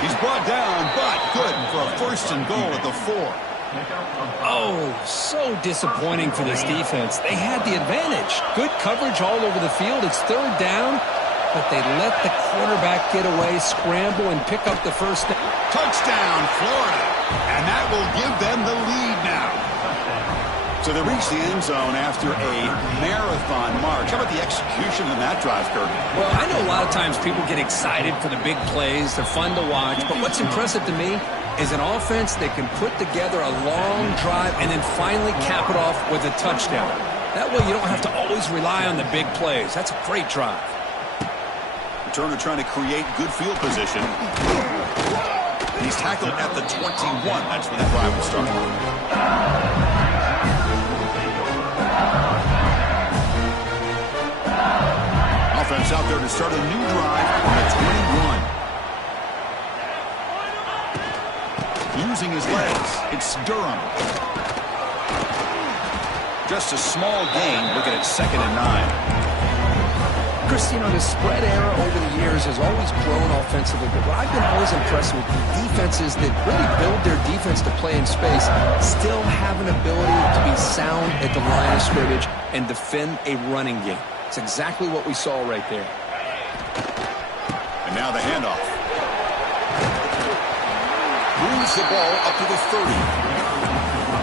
He's brought down, but good for a first and goal at the 4. Oh, so disappointing for this defense. They had the advantage. Good coverage all over the field. It's third down, but they let the quarterback get away, scramble, and pick up the first down. Touchdown, Florida. And that will give them the lead now. So they reach the end zone after a marathon march. How about the execution in that drive, Kirk? Well, I know a lot of times people get excited for the big plays. They're fun to watch. But what's impressive to me is an offense that can put together a long drive and then finally cap it off with a touchdown. That way you don't have to always rely on the big plays. That's a great drive. Turner trying to create good field position. He's tackled at the 21. That's where the drive will start. Offense out there to start a new drive on the 21. Using his legs, it's Durham. Just a small gain, looking at 2nd and 9. Chris, you know, the spread era over the years has always grown offensively, but what I've been always impressed with the defenses that really build their defense to play in space still have an ability to be sound at the line of scrimmage and defend a running game. It's exactly what we saw right there. And now the handoff. Moves the ball up to the 30.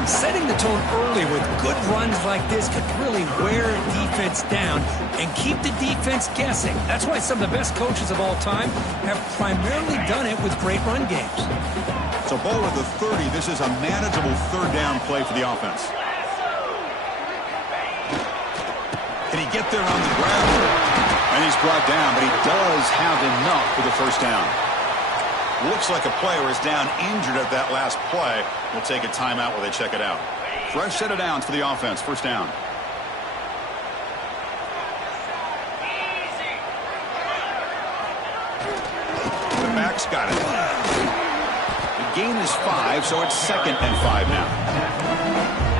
Setting the tone early with good runs like this could really wear a defense down and keep the defense guessing. That's why some of the best coaches of all time have primarily done it with great run games. So ball at the 30. This is a manageable third down play for the offense. Can he get there on the ground? And he's brought down, but he does have enough for the first down. Looks like a player is down injured at that last play. We'll take a timeout while they check it out. Fresh set of downs for the offense. First down. The back's got it. The gain is 5, so it's 2nd and 5 now.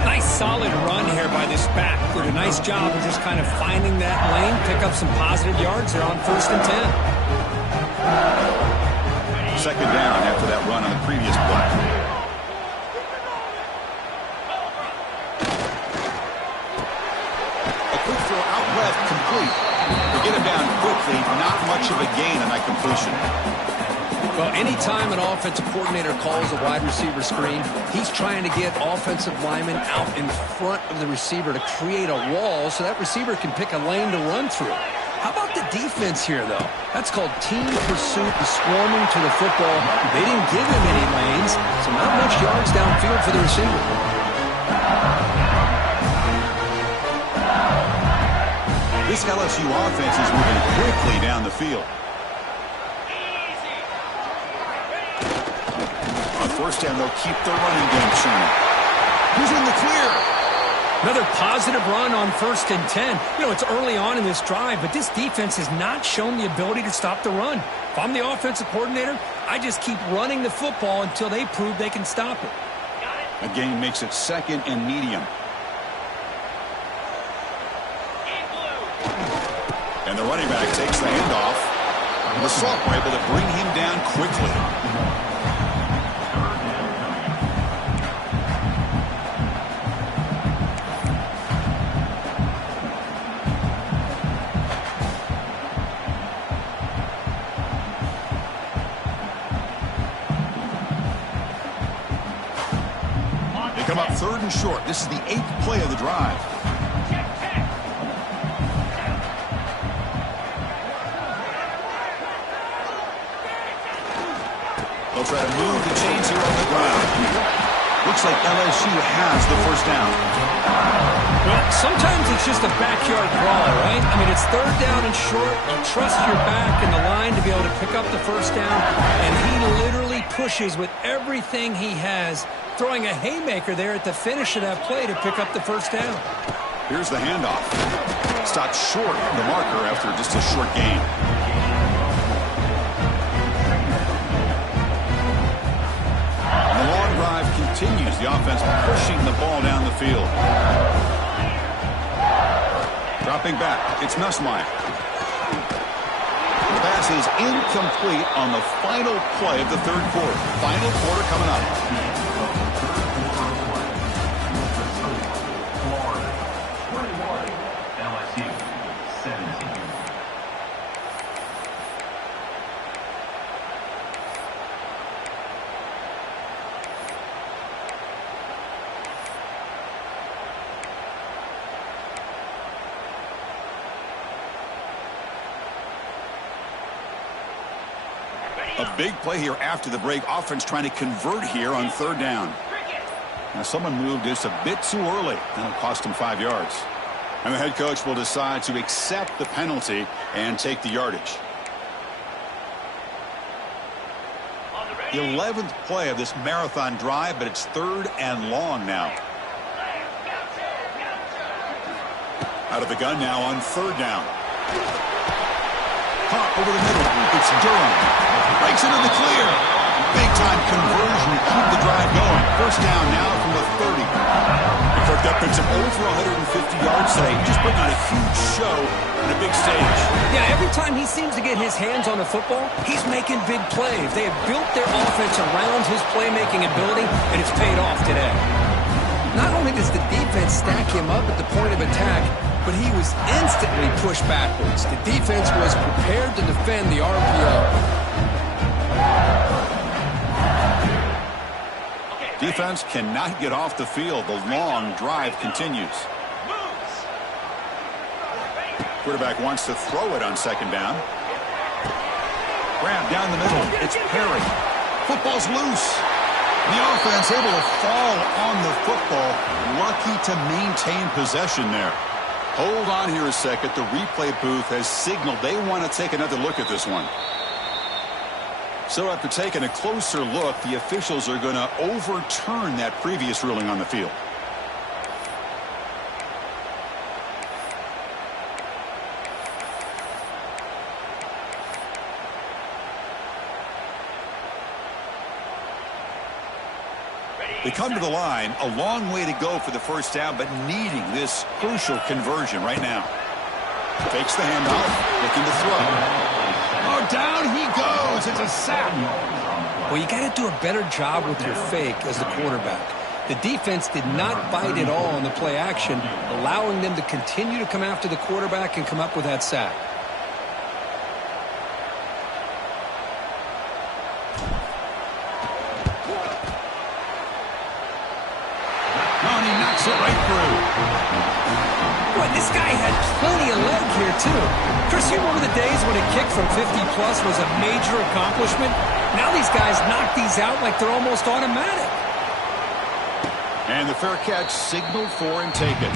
Nice solid run here by this back. Did a nice job of just kind of finding that lane, pick up some positive yards there on 1st and 10. 2nd down after that run on the previous play. A quick throw out left, complete. They get him down quickly, not much of a gain on that completion. Well, anytime an offensive coordinator calls a wide receiver screen, he's trying to get offensive linemen out in front of the receiver to create a wall so that receiver can pick a lane to run through. How about the defense here, though? That's called team pursuit, the swarming to the football. They didn't give him any lanes, so not much yards downfield for the receiver. This LSU offense is moving quickly down the field. On first down, they'll keep the running game churning. Who's in the clear? Another positive run on 1st and 10. You know, it's early on in this drive, but this defense has not shown the ability to stop the run. If I'm the offensive coordinator, I just keep running the football until they prove they can stop it. A gain makes it 2nd and medium. And the running back takes the handoff. The Salt were able to bring him down quickly. They come up 3rd and short. This is the 8th play of the drive. They'll try to move the chains here on the ground. Looks like LSU has the first down. Well, sometimes it's just a backyard brawl, right? I mean, it's 3rd down and short. You trust your back and the line to be able to pick up the first down, and he literally pushes with everything he has, throwing a haymaker there at the finish of that play to pick up the first down. Here's the handoff. Stopped short of the marker after just a short gain. The long drive continues. The offense pushing the ball down the field. Dropping back, it's Nussmeier. The pass is incomplete on the final play of the 3rd quarter. Final quarter coming up. A big play here after the break. Offense trying to convert here on 3rd down. Now someone moved just a bit too early. That'll cost him 5 yards. And the head coach will decide to accept the penalty and take the yardage. The 11th play of this marathon drive, but it's 3rd and long now. Out of the gun now on 3rd down. Caught over the middle. It's Durham. Breaks into the clear. Big-time conversion to keep the drive going. First down now from the 30. Kirk that puts him over 150 yards today. He's just putting on a huge show on a big stage. Yeah, every time he seems to get his hands on the football, he's making big plays. They have built their offense around his playmaking ability, and it's paid off today. Not only does the defense stack him up at the point of attack, but he was instantly pushed backwards. The defense was prepared to defend the RPO. Defense cannot get off the field. The long drive continues. Quarterback wants to throw it on 2nd down. Grab down the middle. It's Perry. Football's loose. The offense able to fall on the football. Lucky to maintain possession there. Hold on here a second. The replay booth has signaled they want to take another look at this one. So after taking a closer look, the officials are going to overturn that previous ruling on the field. They come to the line, a long way to go for the first down, but needing this crucial conversion right now. Fakes the handoff, looking to throw. Oh, down he goes. It's a sack. Well, you got to do a better job with your fake as the quarterback. The defense did not bite at all on the play action, allowing them to continue to come after the quarterback and come up with that sack. Gets it right through. Boy, this guy had plenty of leg here, too. Chris, you remember the days when a kick from 50-plus was a major accomplishment? Now these guys knock these out like they're almost automatic. And the fair catch signaled for and taken.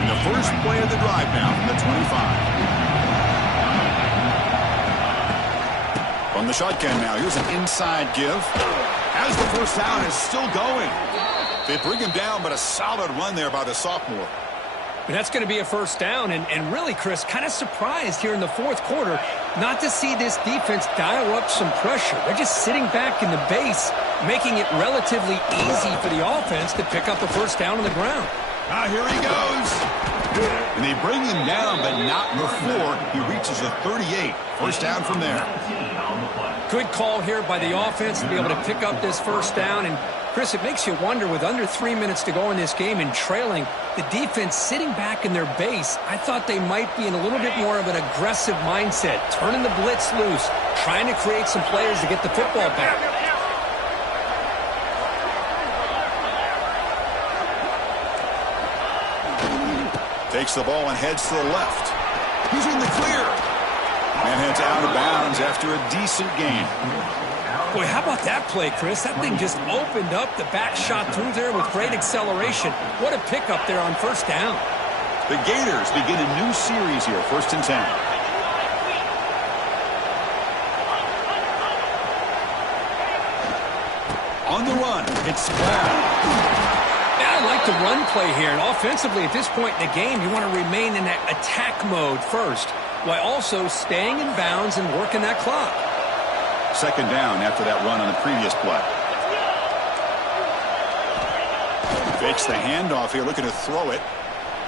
And the first play of the drive now from the 25. From the shotgun now, here's an inside give. As the first down is still going. They bring him down, but a solid run there by the sophomore. And that's going to be a first down. And really, Chris, kind of surprised here in the fourth quarter not to see this defense dial up some pressure. They're just sitting back in the base, making it relatively easy for the offense to pick up a first down on the ground. Ah, here he goes. And they bring him down, but not before he reaches a 38. First down from there. Good call here by the offense to be able to pick up this first down. And, Chris, it makes you wonder, with under 3 minutes to go in this game and trailing, the defense sitting back in their base, I thought they might be in a little bit more of an aggressive mindset, turning the blitz loose, trying to create some players to get the football back. Takes the ball and heads to the left. He's in the clear. And heads out of bounds after a decent gain. Boy, how about that play, Chris? That thing just opened up. The back shot through there with great acceleration. What a pickup there on first down. The Gators begin a new series here, 1st and 10. On the run, it's Brown. I like the run play here, and offensively at this point in the game, you want to remain in that attack mode first, while also staying in bounds and working that clock. Second down after that run on the previous play. Fakes the handoff here, looking to throw it.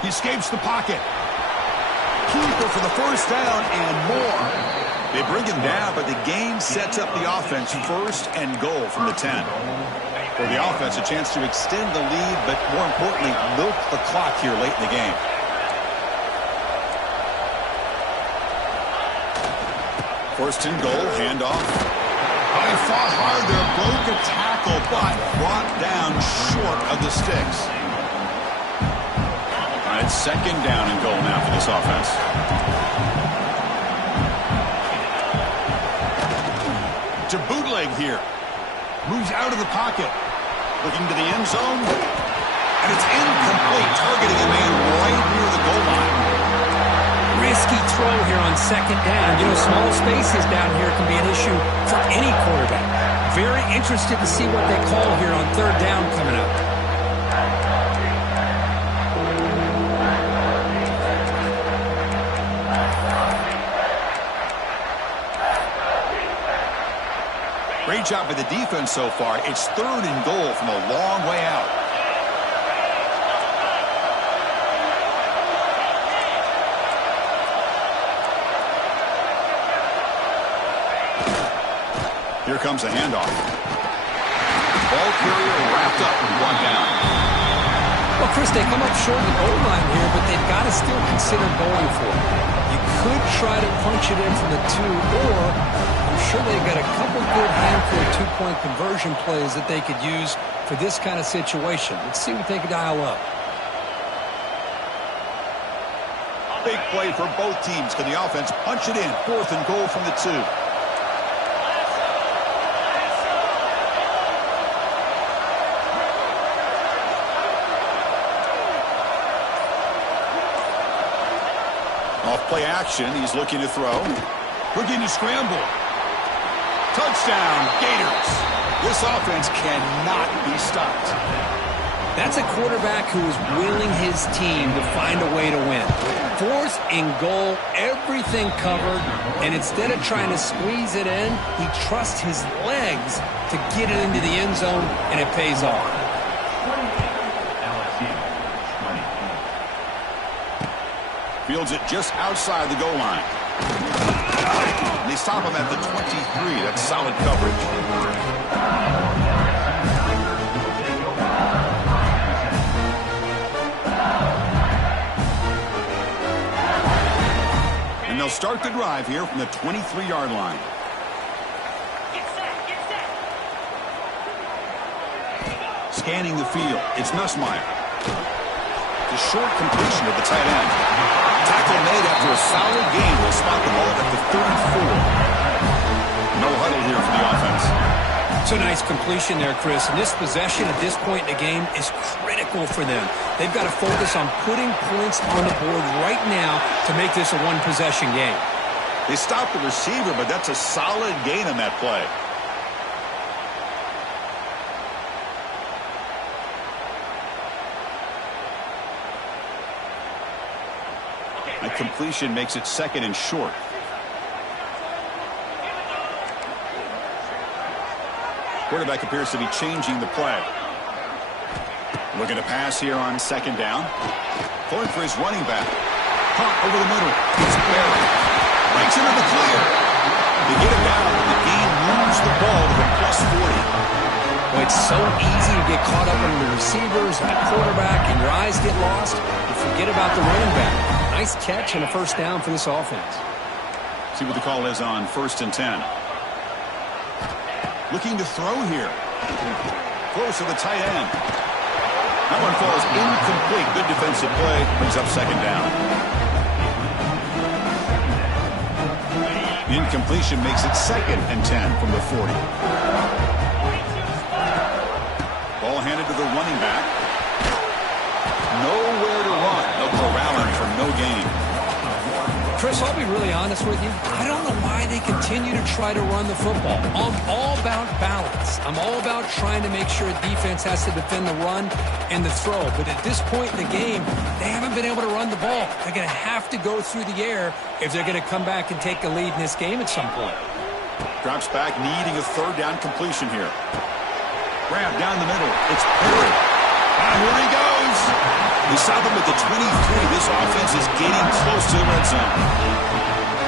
He escapes the pocket. Keeper for the first down and more. They bring him down, but the gain sets up the offense 1st and goal from the 10. For the offense, a chance to extend the lead, but more importantly, milk the clock here late in the game. First and goal, handoff. Oh, he fought hard there, broke a tackle, but brought down short of the sticks. All right, second down and goal now for this offense. To bootleg here. Moves out of the pocket. Looking to the end zone. And it's incomplete, targeting a man right near the goal line. Risky throw here on second down. You know, small spaces down here can be an issue for any quarterback. Very interested to see what they call here on third down coming up. Great job by the defense so far. It's 3rd and goal from a long way out. Here comes a handoff. Ball carrier wrapped up and brought down. Well, Chris, they come up short of the goal line here, but they've got to still consider going for it. You could try to punch it in from the 2, or I'm sure they've got a couple good handful of two-point conversion plays that they could use for this kind of situation. Let's see what they can dial up. Big play for both teams. Can the offense punch it in? 4th and goal from the 2. Off-play action. He's looking to throw. Looking to scramble. Touchdown, Gators. This offense cannot be stopped. That's a quarterback who is willing his team to find a way to win. 4th and goal, everything covered, and instead of trying to squeeze it in, he trusts his legs to get it into the end zone, and it pays off. Fields it just outside the goal line. And they stop him at the 23. That's solid coverage. they'll start the drive here from the 23-yard line. Scanning the field, it's Nussmeier. The short completion of the tight end. Tackle made after a solid gain will spot the ball at the 34. No huddle here for the offense. It's a nice completion there, Chris. And this possession at this point in the game is critical for them. They've got to focus on putting points on the board right now to make this a one-possession game. They stopped the receiver, but that's a solid gain on that play. A completion makes it second and short. Quarterback appears to be changing the play. Looking to pass here on second down. Going for his running back. Caught over the middle. It's buried. Breaks into the clear. They get it down. The game moves the ball to the +40. Well, it's so easy to get caught up in the receivers and the quarterback, and your eyes get lost. You forget about the running back. Nice catch and a first down for this offense. See what the call is on 1st and 10. Looking to throw here. Close to the tight end. That one falls incomplete. Good defensive play. Brings up second down. Incompletion makes it 2nd and 10 from the 40. Ball handed to the running back. Nowhere to run. They'll corral him for no gain. Chris, I'll be really honest with you. I don't know why they continue to try to run the football. I'm all about balance. I'm all about trying to make sure defense has to defend the run and the throw. But at this point in the game, they haven't been able to run the ball. They're going to have to go through the air if they're going to come back and take the lead in this game at some point. Drops back, needing a third down completion here. Grab down the middle. It's Perry. And here he goes. We saw them at the 23. This offense is getting close to the red zone.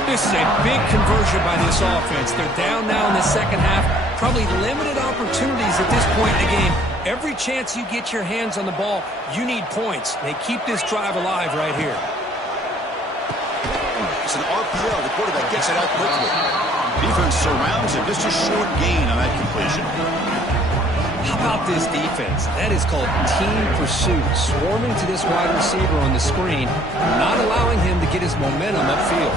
This is a big conversion by this offense. They're down now in the second half. Probably limited opportunities at this point in the game. Every chance you get your hands on the ball, you need points. They keep this drive alive right here. It's an RPO. The quarterback gets it out quickly. Defense surrounds him. Just a short gain on that completion. How about this defense? That is called team pursuit. Swarming to this wide receiver on the screen, not allowing him to get his momentum upfield.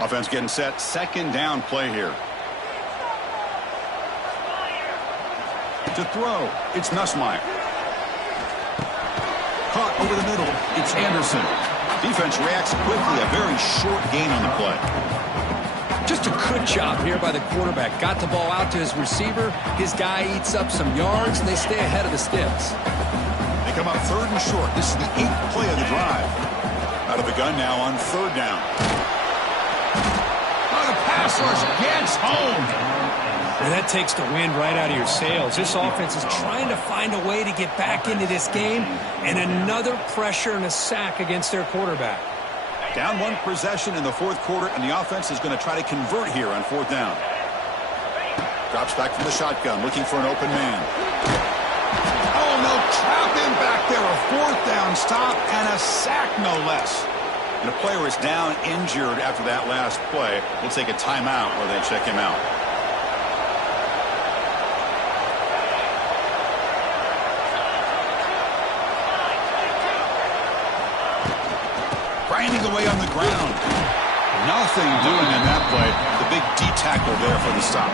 Offense getting set. Second down play here. To throw, it's Nussmeier. Caught over the middle, it's Anderson. Defense reacts quickly. A very short gain on the play. Just a good job here by the quarterback. Got the ball out to his receiver. His guy eats up some yards, and they stay ahead of the sticks. They come up third and short. This is the 8th play of the drive. Out of the gun now on third down. Oh, the pass rush gets home. And that takes the wind right out of your sails. This offense is trying to find a way to get back into this game, and another pressure and a sack against their quarterback. Down one possession in the fourth quarter, and the offense is going to try to convert here on fourth down. Drops back from the shotgun, looking for an open man. Oh, no, trap him back there. A fourth down stop and a sack, no less. And a player is down injured after that last play. We'll take a timeout where they check him out. Grinding away on the ground. Nothing doing in that play. The big D-tackle there for the stop.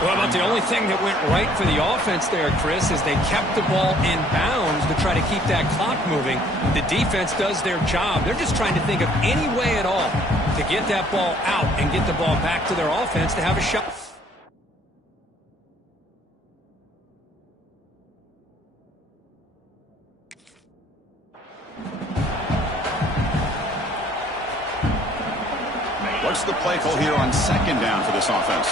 Well, about the only thing that went right for the offense there, Chris, is they kept the ball in bounds to try to keep that clock moving. The defense does their job. They're just trying to think of any way at all to get that ball out and get the ball back to their offense to have a shot. What's the play call here on second down for this offense?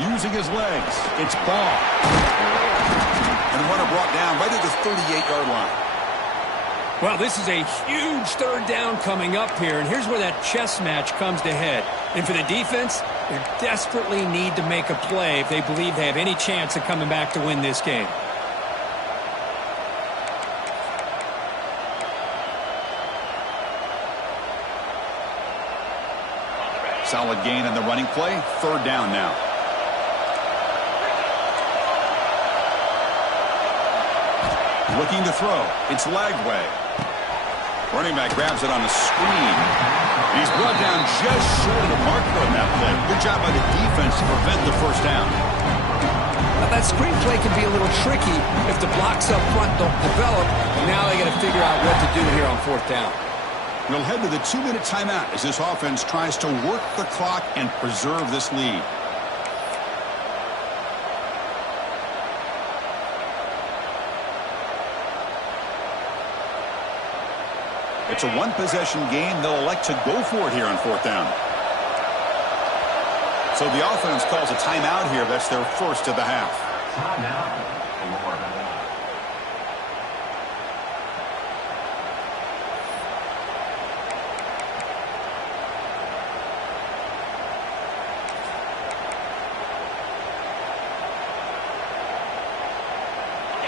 Using his legs, it's Ball. And the runner brought down right at the 38-yard line. Well, this is a huge third down coming up here, and here's where that chess match comes to head. And for the defense, they desperately need to make a play if they believe they have any chance of coming back to win this game. Solid gain on the running play. Third down now. Looking to throw. It's Lagway. Running back grabs it on a screen. He's brought down just short of the mark on that play. Good job by the defense to prevent the first down. Now, that screen play can be a little tricky if the blocks up front don't develop. Now they got to figure out what to do here on fourth down. We'll head to the 2-minute timeout as this offense tries to work the clock and preserve this lead. It's a one-possession game. They'll elect to go for it here on fourth down. So the offense calls a timeout here. That's their first of the half. Timeout.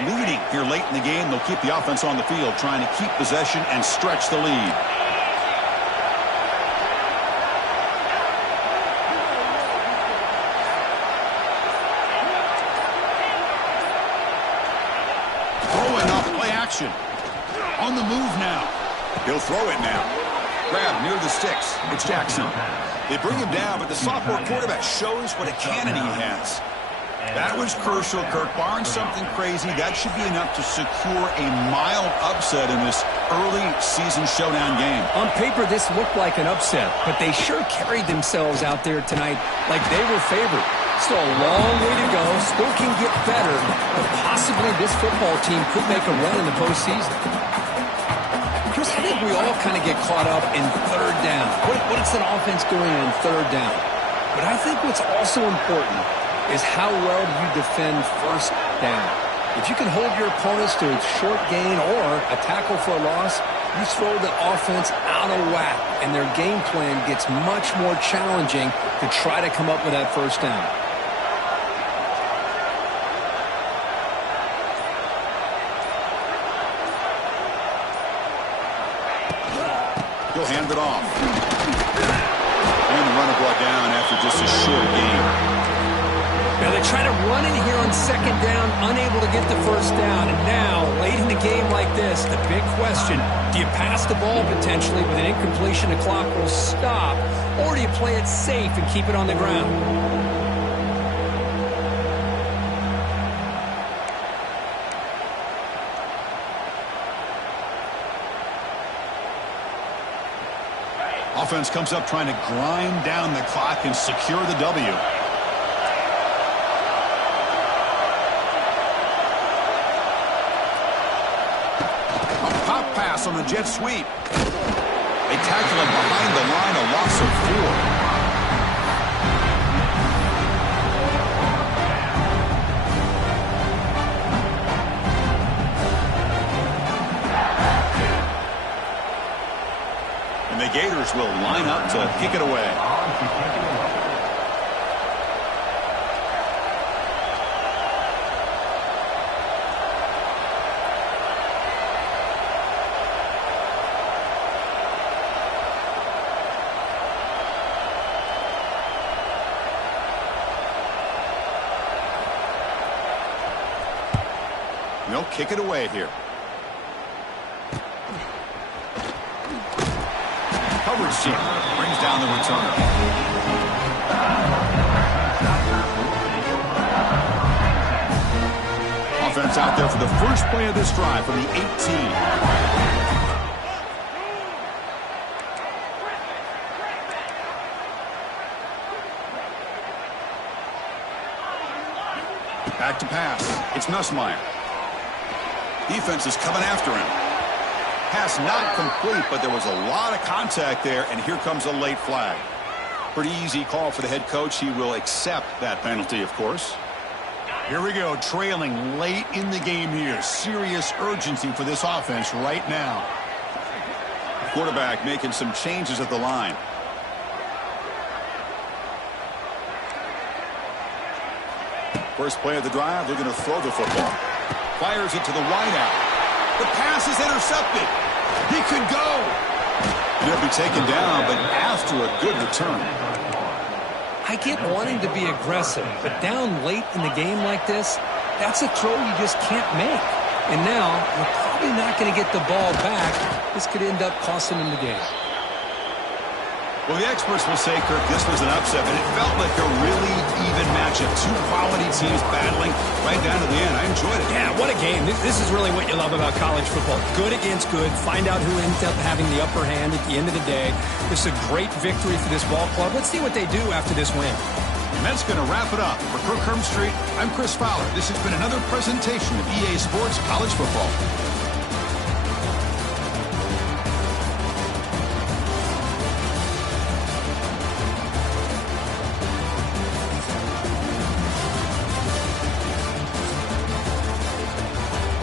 Leading here late in the game, they'll keep the offense on the field, trying to keep possession and stretch the lead. Throwing off play action. On the move now. He'll throw it now. Grab near the sticks. It's Jackson. They bring him down, but the sophomore quarterback shows what a cannon he has. That was crucial, Kirk. Barring something crazy, that should be enough to secure a mild upset in this early season showdown game. On paper, this looked like an upset, but they sure carried themselves out there tonight like they were favored. Still a long way to go. Still can get better, but possibly this football team could make a run in the postseason. Chris, I think we all kind of get caught up in third down. What's an offense doing on third down? But I think what's also important is how well do you defend first down. If you can hold your opponents to a short gain or a tackle for a loss, you throw the offense out of whack, and their game plan gets much more challenging to try to come up with that first down. He'll hand it off. And the runner brought down after just a short gain. Now they try to run in here on second down, unable to get the first down. And now, late in the game like this, the big question, do you pass the ball potentially with an incompletion, the clock will stop, or do you play it safe and keep it on the ground? Offense comes up trying to grind down the clock and secure the W. On the jet sweep. They tackle him behind the line, a loss of 4. And the Gators will line up to kick it away. They'll kick it away here. Coverage team brings down the returner. Offense out there for the first play of this drive from the 18. Back to pass. It's Nussmeier. Defense is coming after him. Pass not complete, but there was a lot of contact there, and here comes a late flag. Pretty easy call for the head coach. He will accept that penalty, of course. Here we go, trailing late in the game here. Serious urgency for this offense right now. Quarterback making some changes at the line. First play of the drive, they're going to throw the football. Fires it to the wideout. The pass is intercepted. He could go. And he'll be taken down, but after a good return. I get wanting to be aggressive, but down late in the game like this, that's a throw you just can't make. And now, you're probably not going to get the ball back. This could end up costing him the game. Well, the experts will say, Kirk, this was an upset, but it felt like a really even matchup. Two quality teams battling right down to the end. I enjoyed it. Yeah, what a game. This is really what you love about college football. Good against good. Find out who ends up having the upper hand at the end of the day. This is a great victory for this ball club. Let's see what they do after this win. And that's going to wrap it up. For Kirk Hermstreet, I'm Chris Fowler. This has been another presentation of EA Sports College Football.